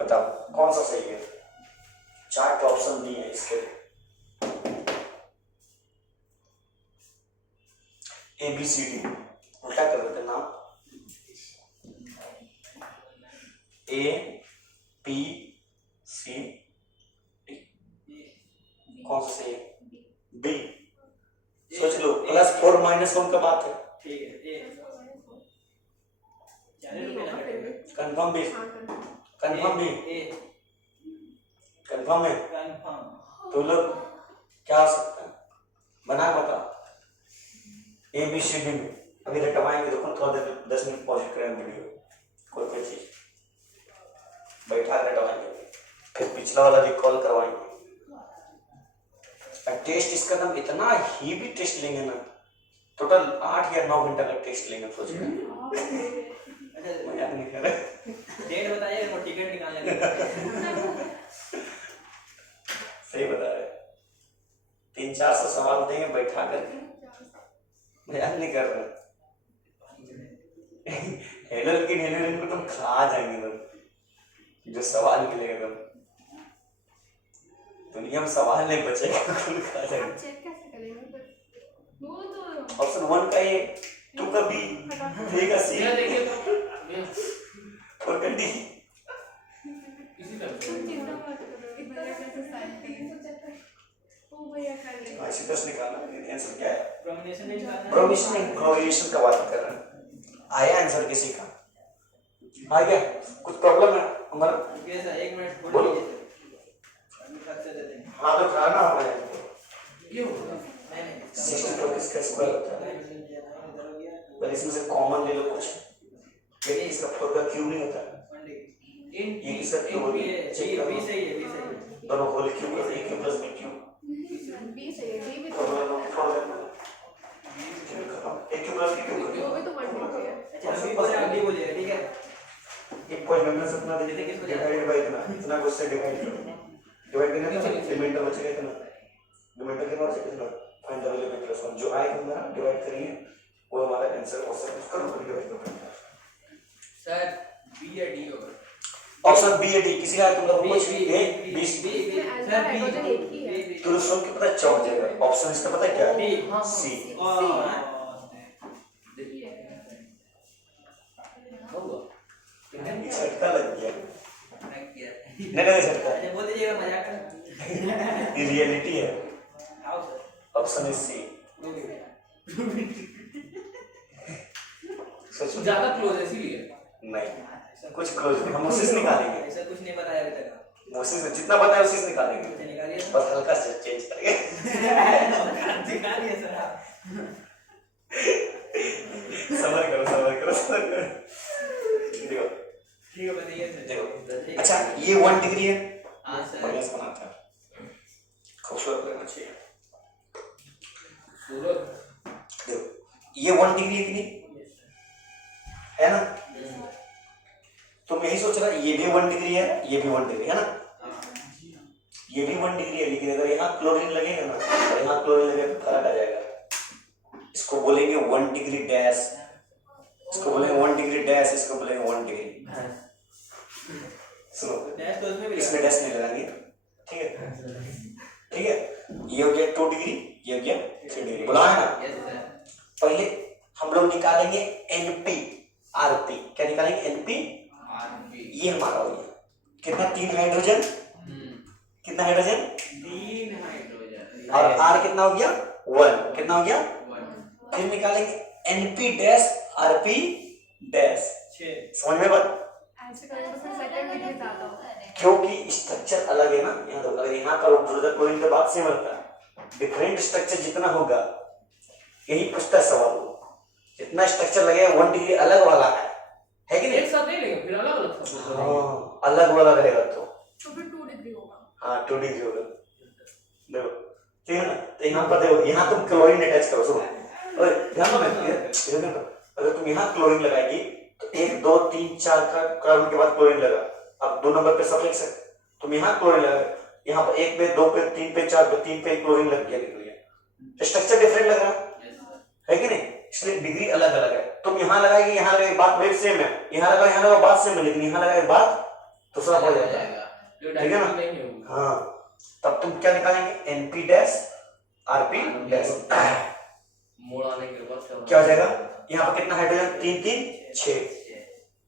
बताओ कौन सा सही है? 4 ऑप्शन दिए हैं इसके लिए। ABCD उल्टा कर देते नाम। ABCD कौन सा सही है? B। सोच लो, +4 -1 का बात है। कंफर्म भी, कंफर्म भी, कंफर्म है। तो लोग क्या हो सकता है? बना बता ABCD में। अभी रटवाएंगे, देखो थोड़ा देर 10 मिनट पॉज करेंगे वीडियो, कोई चीज बैठा रटवाएंगे, फिर पिछला वाला रिकॉल करवाएंगे। टेस्ट इसका नाम इतना ही भी टेस्ट लेंगे ना, टोटल 8 या 9 घंटा का टेस्ट लेंगे। सोचिए मजाक नहीं कर रहे। डेट बताइए और टिकट निकाल लेंगे। सही बता रहे। 300-400 सवाल देंगे बैठा करके, मजाक नहीं कर रहे। हेलो लेकिन हेलो इनको तुम खा जाएंगे तुम, जो सवाल मिलेगा तुम, दुनिया में सवाल नहीं बचेगा, तुम खा जाएंगे। चेक कैसे करेंगे? वो तो ऑप्शन 1 का A, 2 का B, 3 का C और का D। इसी तरह चिंता मत करो, इतना कैसे साइंटिस्ट ओ भैया कर ले। ऐसे प्रश्न निकालना, आंसर क्या है? प्रोमिनेशन नहीं निकालना। प्रोमिशन नहीं, कोरिलेशन का बात कर रहे हैं। आया आंसर किसी का? आ गया? कुछ प्रॉब्लम है हमारा? ये सर 1 मिनट बोलो। अभी तक से देते हैं। हाँ तो खाना हमारे ये होगा। नहीं 62 किसका स्क्वायर होता है? पर इसमें से कॉमन ले लो कुछ। ये इसका 4 का क्यूब नहीं होता? ये किसका क्यूब होता है? चेक करो। बी सही है, बी सही है। दोनों होल क्यूब का A cube plus B cube. B सही है, बी भी तो तो दोनों छोड़ देना। A cube plus B cube. वो भी तो 1 डिग्री है। अच्छा अभी बोले, अभी बोलिएगा, ठीक है? एक पॉइंट में से अपना दे देंगे, डिवाइडेड बाय इतना कुछ से डिवाइड करो। डिवाइड करने का रिमाइंडर बचेगा इतना, रिमाइंडर के बाद कितना फाइंड द वैल्यू ऑफ +1 जो आएगा हमारा डिवाइड करिए, वो हमारा आंसर हो सकता है। इसका रूट डिवाइड करो सर बी या डी होगा। ऑप्शन बी या डी किसी का तुम लोग कुछ B A B B B sir hydrogen एक ही है। तो सुन के पता चौक जाएगा। ऑप्शन इसका पता है क्या है? डी। सी। झटका लग गया। नहीं झटका, बोल दीजिएगा, मजाक कर। ये रियलिटी है। आओ सर। ऑप्शन इज सी। सोचो ज्यादा क्लोज है इसीलिए। नहीं, कुछ क्लोज नहीं, हम उसी से निकालेंगे। ऐसा कुछ नहीं बताया अभी तक। उसी से जितना बताया उसी से निकालेंगे, अच्छा निकालिए। बस हल्का से चेंज करेंगे। निकालिए सर आप। सबर करो। देखो ठीक है, बताइए सर। देखो, अच्छा ये 1 डिग्री है। हाँ सर। बढ़िया से बनाता है, खूबसूरत लगना चाहिए। सूरत देखो ये 1 डिग्री है कि नहीं है ना? तुम यही सोच रहा है ये भी 1 डिग्री है, ये भी 1 डिग्री है ना? ये भी 1 डिग्री है, लेकिन अगर यहाँ क्लोरीन लगेगा ना, अगर यहाँ क्लोरीन लगेगा तो फर्क आ जाएगा। इसको बोलेंगे 1 डिग्री डैश, इसको बोलेंगे 1 डिग्री डैश, इसको बोलेंगे 1 डिग्री। सुनो, डैश तो उसमें भी इसमें डैश नहीं लगाएंगे, ठीक है? ठीक है, ये हो गया 2 डिग्री, ये हो गया 3 डिग्री। बोला है ना? Yes sir. पहले हम लोग निकालेंगे NP-RP। क्या निकालेंगे? NP, आरपी ये हमारा हो गया कितना? 3 हाइड्रोजन, कितना हाइड्रोजन? 3 हाइड्रोजन और R कितना हो गया? 1। कितना हो गया? 1 फिर निकालेंगे NP डैश RP डैश। 6 समझ में बात? ऐसे करेंगे तो फिर सेकंड डिग्री ज्यादा होगा। क्योंकि स्ट्रक्चर अलग है ना। यहाँ तो अगर यहाँ का हाइड्रोजन क्लोरीन के बाद सेम रहता है, डिफरेंट स्ट्रक्चर जितना होगा, यही पूछता है सवाल, जितना स्ट्रक्चर लगेगा 1 डिग्री अलग वाला है कि नहीं? एक साथ नहीं लेंगे, फिर अलग अलग सब हाँ, अलग वाला रहेगा तो फिर 2 डिग्री होगा। हाँ 2 डिग्री होगा। देखो ठीक है ना। तो यहाँ पर देखो, यहाँ तुम क्लोरीन अटैच करो। सुनो ध्यान दो, अगर तुम यहाँ क्लोरीन लगाएगी तो 1 2 3 4 का कार्बन के बाद क्लोरीन लगा, अब 2 नंबर पे सफिक्स है, तुम यहाँ क्लोरीन लगा, यहाँ पर 1 पे 2 पे 3 पे 4 पे 3 पे क्लोरीन लग गया, निकल गया। स्ट्रक्चर डिफरेंट लग रहा है कि नहीं? इसलिए डिग्री अलग अलग है। तुम यहाँ लगाएगी, यहाँ लगाएगी, बात वही सेम है। यहाँ लगा बात सेम है, लेकिन यहाँ लगाएगी बात दूसरा हो जाता है। ठीक है ना? हाँ, तब तुम क्या निकालेंगे? NP dash RP dash. मोड़ आने के बाद क्या हो जाएगा? यहाँ पर कितना हाइड्रोजन? 3 3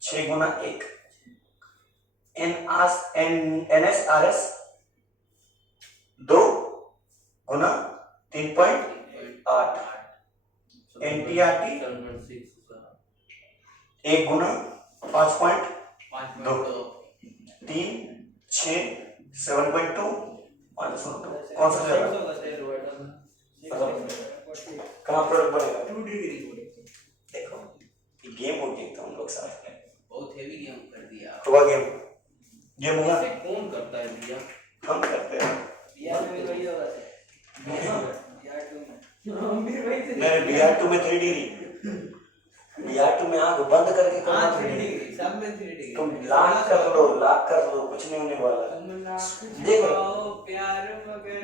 6 गुना 1 NSRS 2 गुना 3.8 NTRT 1 गुना 5.2 3 6 7.2 कौन सा जाएगा? कहाँ प्रोडक्ट बनेगा? 2 डिग्री। देखो गेम हो गया हम लोग साथ में, बहुत हेवी गेम कर दिया। हुआ गेम होगा। इसे कौन करता है भैया? हम करते हैं। बिहार में भी वही होगा नहीं, BR2 में 3 डिग्री, BR2 में आंख बंद करके करना 3 डिग्री। सब में 3 डिग्री। तुम लाख कर लो, कुछ नहीं होने वाला। देखो प्यार मगर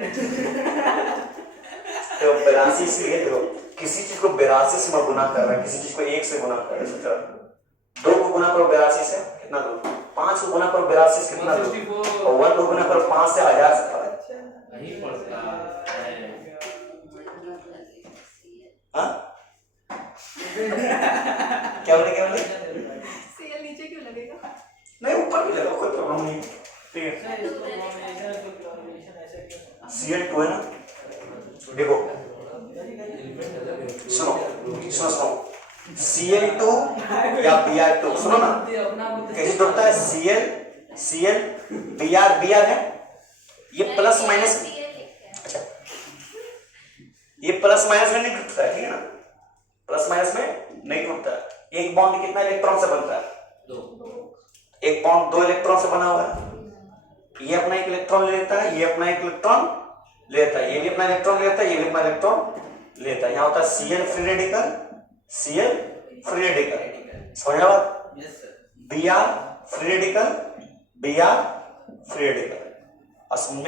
तो 82 इसलिए देखो, किसी चीज को 82 से मैं गुना कर रहा है, किसी चीज को 1 से गुना कर रहा है। सोचो 2 को गुना करो 82 से कितना दो, 5 को गुना करो 82 से कितना दो, और 1 को गुना करो 5 से 1000 से नहीं पड़ता है। हाँ क्या बोले? सीएल नीचे क्यों लगेगा? नहीं ऊपर भी लगा, कोई प्रॉब्लम नहीं। ठीक है, Cl2 है ना। देखो सुनो Cl2 या Br2, सुनो ना कैसे जुड़ता है? Cl Br है, ये प्लस माइनस, अच्छा ये प्लस माइनस में नहीं टूटता है, ठीक है ना? प्लस माइनस में नहीं टूटता है। एक बॉन्ड कितना इलेक्ट्रॉन से बनता है? 2। एक बॉन्ड 2 इलेक्ट्रॉन से बना हुआ है। ये अपना एक इलेक्ट्रॉन ले लेता है, ये अपना एक इलेक्ट्रॉन लेता है, ये भी अपना इलेक्ट्रॉन लेता है, ये भी अपना इलेक्ट्रॉन लेता है। यहाँ होता है Cl free radical, Cl free radical, समझ बात? Br free radical, Br free radical, समझ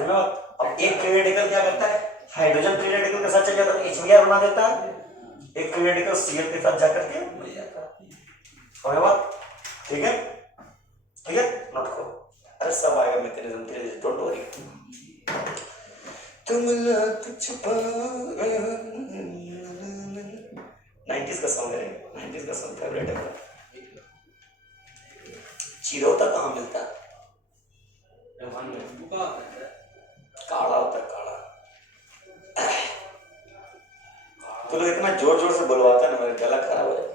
में बात? अब एक फ्री रेडिकल क्या करता है? हाइड्रोजन फ्री रेडिकल के साथ चल जाता है, HBr बना देता है। एक फ्री रेडिकल Cl के साथ जाकर के मिल जाता है, समझ बात? ठीक है, नोट करो। अरे सब आएगा, मैकेनिज्म तेरे, डोंट वरी। तुम कुछ 90s का सॉन्ग है, 90s का सॉन्ग फेवरेट है। चिरोता कहाँ मिलता है? काढ़ा होता है, काढ़ा। तो लोग इतना जोर जोर से बुलवाता है ना, मेरा गला खराब हो जाता है।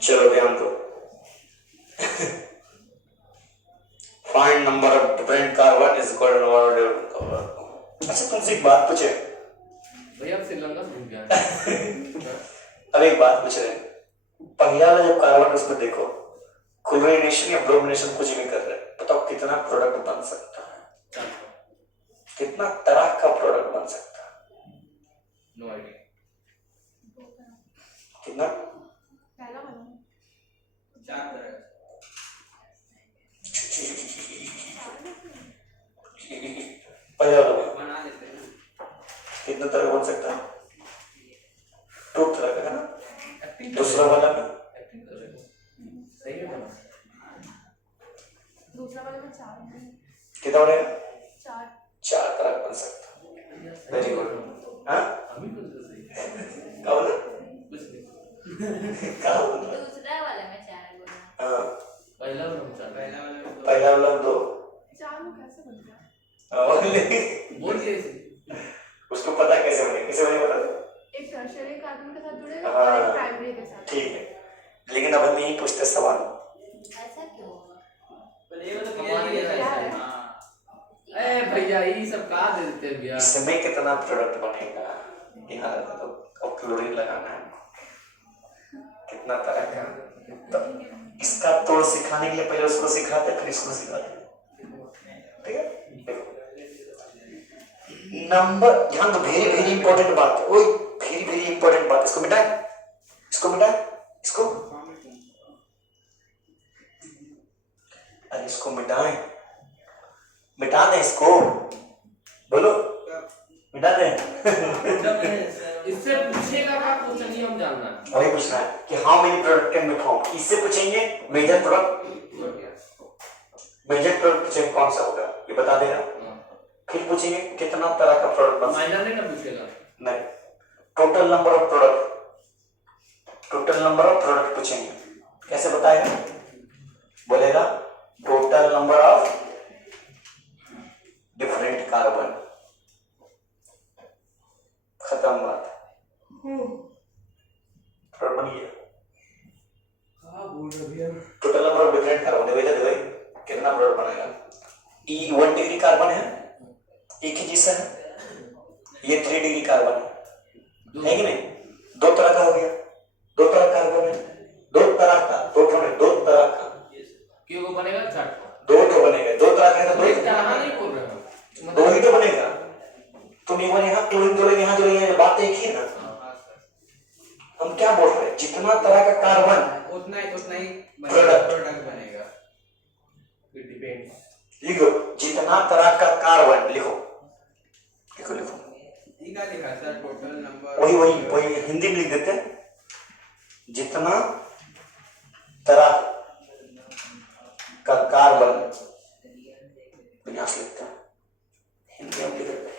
चलो ध्यान दो। Find number of different carbon is equal to number of different carbon. अच्छा तुमसे एक बात पूछे भैया, श्रीलंका घूम गया। अब एक बात पूछ रहे हैं, पहला वाला जब कार्बन उसमें देखो क्लोरीनेशन या ब्रोमिनेशन कुछ भी कर रहे हैं, बताओ कितना प्रोडक्ट बन सकता है? कितना तरह का प्रोडक्ट बन सकता है? No idea. कितना? पहला वाला 4 तरह पहला वाला बना लेते हैं। कितना तरह बन सकता है? 2 तरह का है ना। दूसरा वाला में सही है ना? दूसरा वाला में 4 कितना बनेगा? 4 तरह का बन सकता है। Very good. हाँ अभी कुछ सही क्या बोला? कुछ नहीं। क्या बोला? दूसरा वाला में 4 गुना। हाँ पहला वाला चल रहा है। पहला वाला 2 चार में कैसे बनता है? बोल कैसे? उसको पता कैसे बने बता दो। एक टर्शियरी कार्बन के साथ जुड़ेगा हाँ। और एक प्राइमरी के साथ। ठीक है, लेकिन अब हम नहीं पूछते सवाल। ऐसा क्यों होगा? हमारे ऐसा है। ए भैया ये सब का देते हैं भैया? इसमें कितना प्रोडक्ट बनेगा, यहाँ तो क्लोरीन लगाना है, कितना तरह का। तो इसका तोड़ सिखाने के लिए पहले उसको सिखाते फिर इसको सिखाते, ठीक है। नंबर यहाँ तो वेरी वेरी इंपॉर्टेंट बात है, ओए वेरी वेरी इंपॉर्टेंट बात। इसको मिटाए, इसको अरे इसको मिटा दें इसको, बोलो मिटा दें। इससे पूछेगा क्या क्वेश्चन ही हम जानना है। वही पूछना है कि how many product can be form. इससे पूछेंगे मेजर प्रोडक्ट पूछेंगे कौन सा होगा ये बता देना। फिर पूछेंगे कितना तरह का प्रोडक्ट बन सकता माइनर ने ना पूछेगा नहीं, टोटल नंबर ऑफ प्रोडक्ट पूछेंगे। कैसे बताएगा? बोलेगा total number of different carbon. खत्म बात, प्रोडक्ट बन गया। Total number of different carbon देखो कितना प्रोडक्ट बनेगा। E 1 डिग्री कार्बन है, एक ही जिसम है। ये 3 डिग्री कार्बन है कि नहीं? 2 तरह का हो गया, 2 तरह कार्बन है, 2 तरह का क्यों वो बनेगा चार? 2 तो बनेगा, 2 तरह का है तो 2 नहीं बोल रहे हो, 2 ही तो बनेगा। तुम यहाँ क्लोरीन जोड़ेंगे, यहाँ जोड़ेंगे, बात एक ही है ना। हम क्या बोल रहे हैं? जितना तरह का कार्बन उतना ही प्रोडक्ट बनेगा। It depends. लिखो जितना तरह का कार्बन, लिखो ठीक है, लिखा सर टोटल नंबर। वही हिंदी में लिख देते हैं। जितना तरह का कार्बन विन्यास लिखते हैं, हिंदी में लिख देते हैं।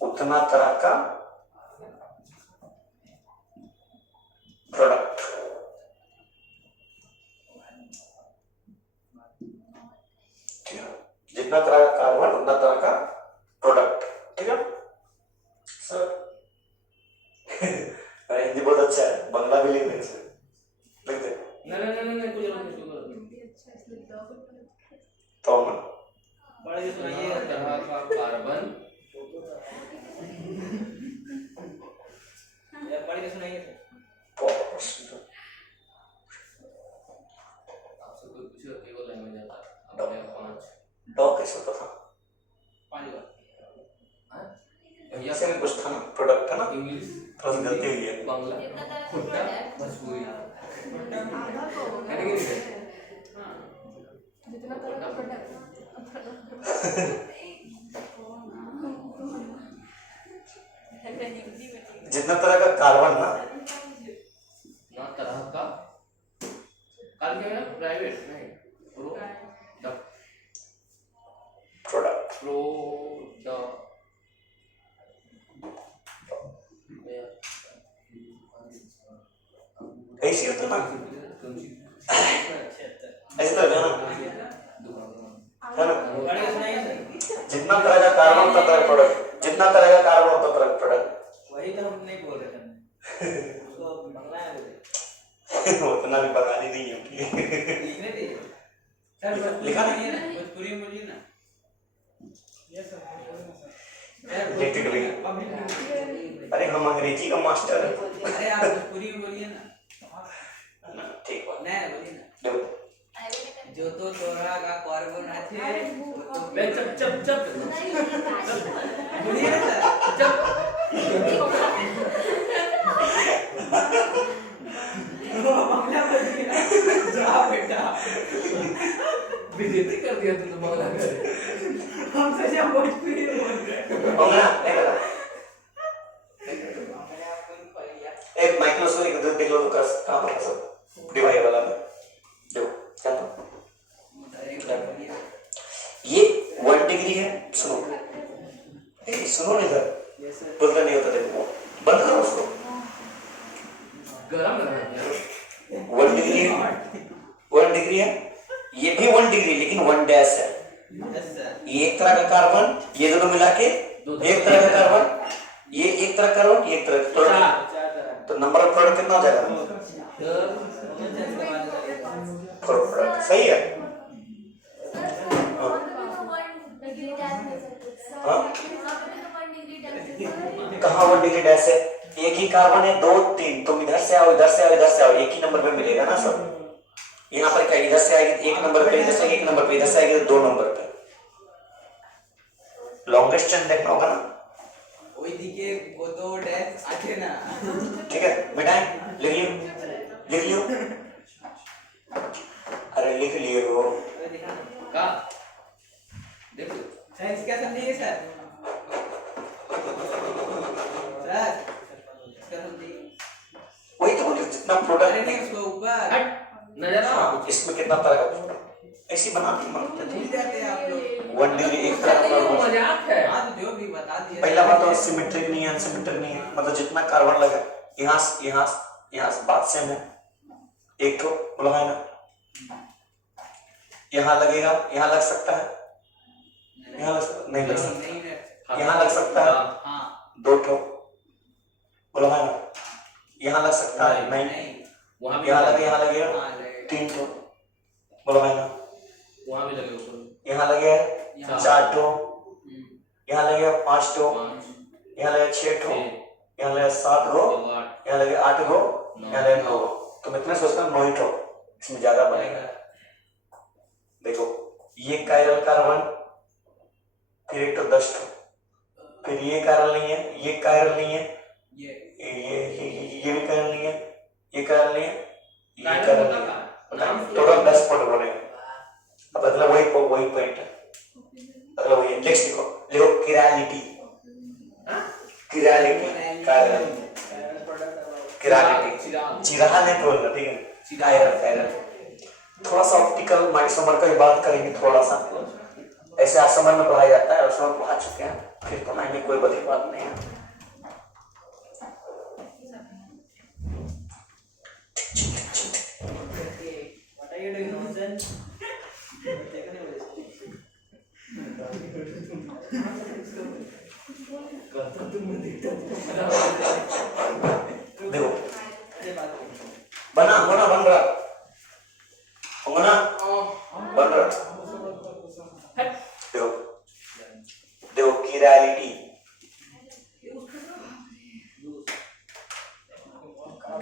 उतना तरह का प्रोडक्ट। जितना तरह का कार्बन उतना तरह का प्रोडक्ट, ठीक है सर। हिंदी बहुत अच्छा है, बंगला भी लिख दे, लिख दे। नहीं कुछ नहीं हिंदी अच्छा इसलिए ब्लॉग तो ना बड़े सुनिए तरह का कार्बन या पढ़ के सुनाइए सर। आपसे कोई पूछेगा केवल लैंग्वेज आता है। अब मेरा 5 डॉग कैसे होता था? 5 बार भैया से भी कुछ था ना, प्रोडक्ट था ना, इंग्लिश थोड़ा सा गलती हुई है। बांग्ला खुट्टा भोजपुरी आधा तो होगा। कैटेगरी है। जितना तरह का प्रोडक्ट जितना तरह का कार्बन ना, तरह का काल क्या प्राइवेट नहीं प्रोडक्ट ऐसे होता ना, ऐसे तो है ना, है ना। पढ़ के सुनाइए सर। जितना तरह का कार्बन उतना तरह का प्रोडक्ट, जितना तरह का कार्बन उतना तरह का प्रोडक्ट। वही तो हम नहीं बोल रहे थे, उसको बंगला है बोले। उतना भी बंगाली नहीं है। लिखने दीजिए सर, लिखा नहीं है ना, भोजपुरी में बोलिए ना। Yes sir. रिलेटेड भी। अरे हम अंग्रेजी का मास्टर है। अरे आप भोजपुरी में बोलिए ना। ठीक बात नहीं बोलिए ना। देखो जो तो तोरा का कार्बन आथे मैं चप बोलिए ना सर। चप बंगला बोलिए ना। जा बेटा, बेइज्जती कर दिया तूने बांग्ला में। हम सच में भोजपुरी में बोल रहे हैं। बंगला बंगला कौन पढ़िया? एक माइक्रोस्कोप एक देख लो तो कर कहां पर सब डिवाइड वाला में देखो क्या तो ये 1 डिग्री है। सुनो सुनो नहीं सर, बोलता नहीं होता, देखो बंद करो उसको। 1 डिग्री है, ये भी 1 डिग्री लेकिन 1 डैश है। Yes sir. ये एक तरह का कार्बन, ये दोनों मिला के एक तरह का कार्बन, ये एक तरह का कार्बन, ये एक तरह का तो नंबर ऑफ प्रोडक्ट कितना हो जाएगा? 4 प्रोडक्ट। सही है। कहाँ 1 डिग्री डैश है? एक ही कार्बन है, 2 3, तुम इधर से आओ, इधर से आओ, इधर से आओ, एक ही नंबर पे मिलेगा ना सब। यहाँ पर क्या इधर से आएगी 1 नंबर पे, इधर से 1 नंबर पे, इधर से आएगी 2 नंबर पे। लॉन्गेस्ट चेन देखना होगा ना, वही दिखे वो तो डैश आते ना। ठीक है बेटा, लिख लियो, लिख लियो, अरे लिख लियो। का देखो सर इसका समझिए सर। सर इसका समझिए। वही तो बोले जितना अरे प्रोडक्ट नहीं उसको ऊपर हट नजर आ इसमें कितना तरह का ऐसी बनाती भूल जाते हैं आप लोग। 1 डिग्री एक तरह का कार्बन। मजाक है। हाँ तो जो भी बता दिया। पहला बात तो सिमेट्रिक नहीं है, अनसिमेट्रिक नहीं है, मतलब जितना कार्बन लगा यहाँ से यहाँ से यहाँ से बात सेम है, एक ठो बोला है ना, यहाँ लगेगा, यहाँ लग सकता है, यहाँ लग सकता नहीं लग सकता, नहीं है। यहाँ लग सकता है हाँ 2 ठो बोला है ना, यहाँ लग सकता है नहीं, नहीं वहां भी यहाँ लगे, यहाँ लगेगा हाँ लगेगा। 3 ठो बोला है ना, वहां भी लगे ऊपर यहाँ लगेगा 4 ठो, यहाँ लगेगा 5 ठो, 5 यहाँ लगेगा 6 ठो, 6 यहाँ लगेगा 7 गो, 8 यहाँ लगे 8 गो, यहाँ लगे 9 गो, तो मैं इतना सोचता हूँ 9 ही ठो, इसमें ज्यादा बनेगा। देखो ये कायरल कार्बन, फिर एक तो 10 ठो, फिर ये कायरल नहीं है, ये कायरल नहीं है, ये ये भी कायरल नहीं है, ये कायरल नहीं है, ये कायरल कायरल होता नहीं है, का टोटल 10 प्रोडक्ट बनेगा। अब अगला वही पॉइंट है, अगला वही है। नेक्स्ट लिखो, लिखो किरालिटी, किरालिटी कायरल, किरालिटी चिराहा नहीं बोलना, ठीक है, कायरल कायरल। थोड़ा सा ऑप्टिकल माइंड समर का भी बात करेंगे थोड़ा सा, ऐसे आज समझ में पढ़ाया जाता है और समझ पढ़ा चुके हैं, फिर पढ़ाने में कोई बड़ी बात नहीं है। What are you doing nonsense? देखो बना बना बन रहा होगा ना, बन रहा। देखो देखो किरालिटी,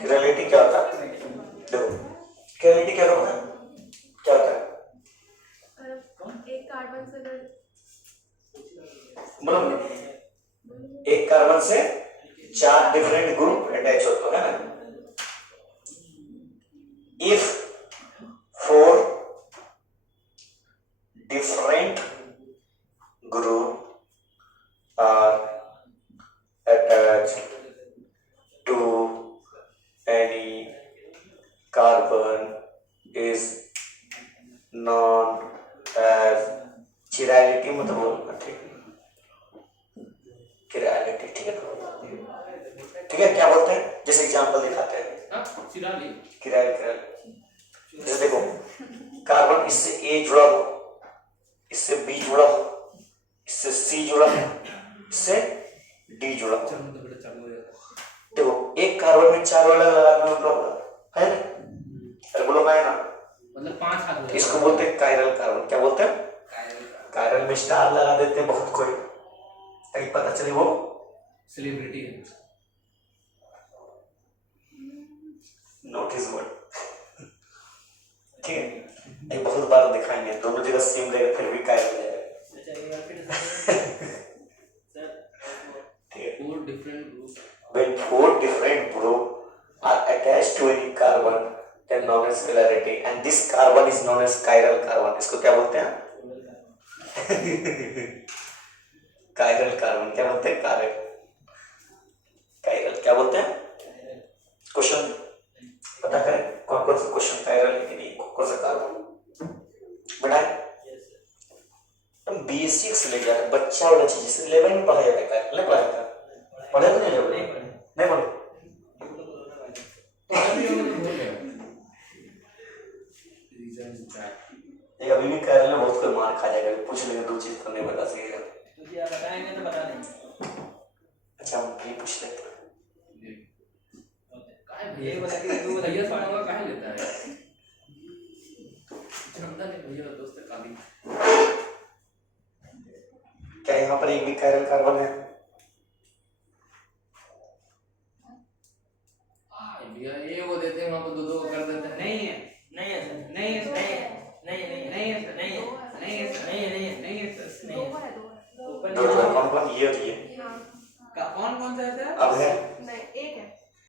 किरालिटी क्या होता है? देखो किरालिटी क्या होता है, क्या होता है? एक कार्बन से अगर मतलब एक कार्बन से 4 डिफरेंट ग्रुप अटैच होते हैं ना। If 4 different group are attached to any carbon is known as chirality, मतलब ठीक किरालिटी, ठीक है ठीक है। क्या बोलते हैं, जैसे एग्जांपल दिखाते हैं, हां चिराली किराल किराल। जैसे देखो कार्बन इससे ए जुड़ा हो, इससे बी जुड़ा हो, इससे सी जुड़ा हो, इससे डी जुड़ा हो। देखो एक कार्बन में 4 अलग अलग मतलब है ना, अरे बोलो है ना, मतलब 5 हाथ हो इसको बोलते हैं कायरल कार्बन। क्या बोलते हैं? कायरल में स्टार लगा देते हैं बहुत कोई, ताकि पता चले वो सेलिब्रिटी है। नोटिस वर्ड, ठीक है, ये बहुत बार दिखाएंगे, दोनों जगह सेम रहेगा फिर भी कायरल रहेगा, ठीक है। 4 different group When 4 different group are attached to any carbon, then known as polarity, and this carbon is known as chiral carbon. इसको क्या बोलते हैं? chiral carbon क्या बोलते हैं? chiral क्या बोलते हैं? क्वेश्चन पता करें कौन कौन सा क्वेश्चन chiral है कि नहीं, कौन सा कार्बन बनाए। तुम बेसिक से ले जा रहे बच्चा वाला चीज, जैसे 11 में पढ़ाया जाता है, नहीं पढ़ाया था, पढ़े तो नहीं पढ़े, नहीं पढ़े। ये अभी भी कर रहे बहुत कोई मार खा जाएगा, पूछ लेंगे 2 चीज तो नहीं बता सकेगा। तुझे आप बताएंगे तो बता देंगे। अच्छा हम भी पूछ लेते हैं। ये बोला कि तू भैया सामने काहे लेता है, जानता नहीं भैया दोस्त का भी। क्या यहाँ पर एक भी कायरल कार्बन है? भैया ये वो देते हैं वहाँ पे 2-2 कर देते हैं। नहीं है, नहीं है सर, नहीं है, नहीं है, नहीं है, नहीं है सर, नहीं है, नहीं है सर, नहीं है, नहीं है, नहीं है सर, नहीं है। दो कौन कौन? ये और ये हाँ। कौन कौन सा है सर? अब है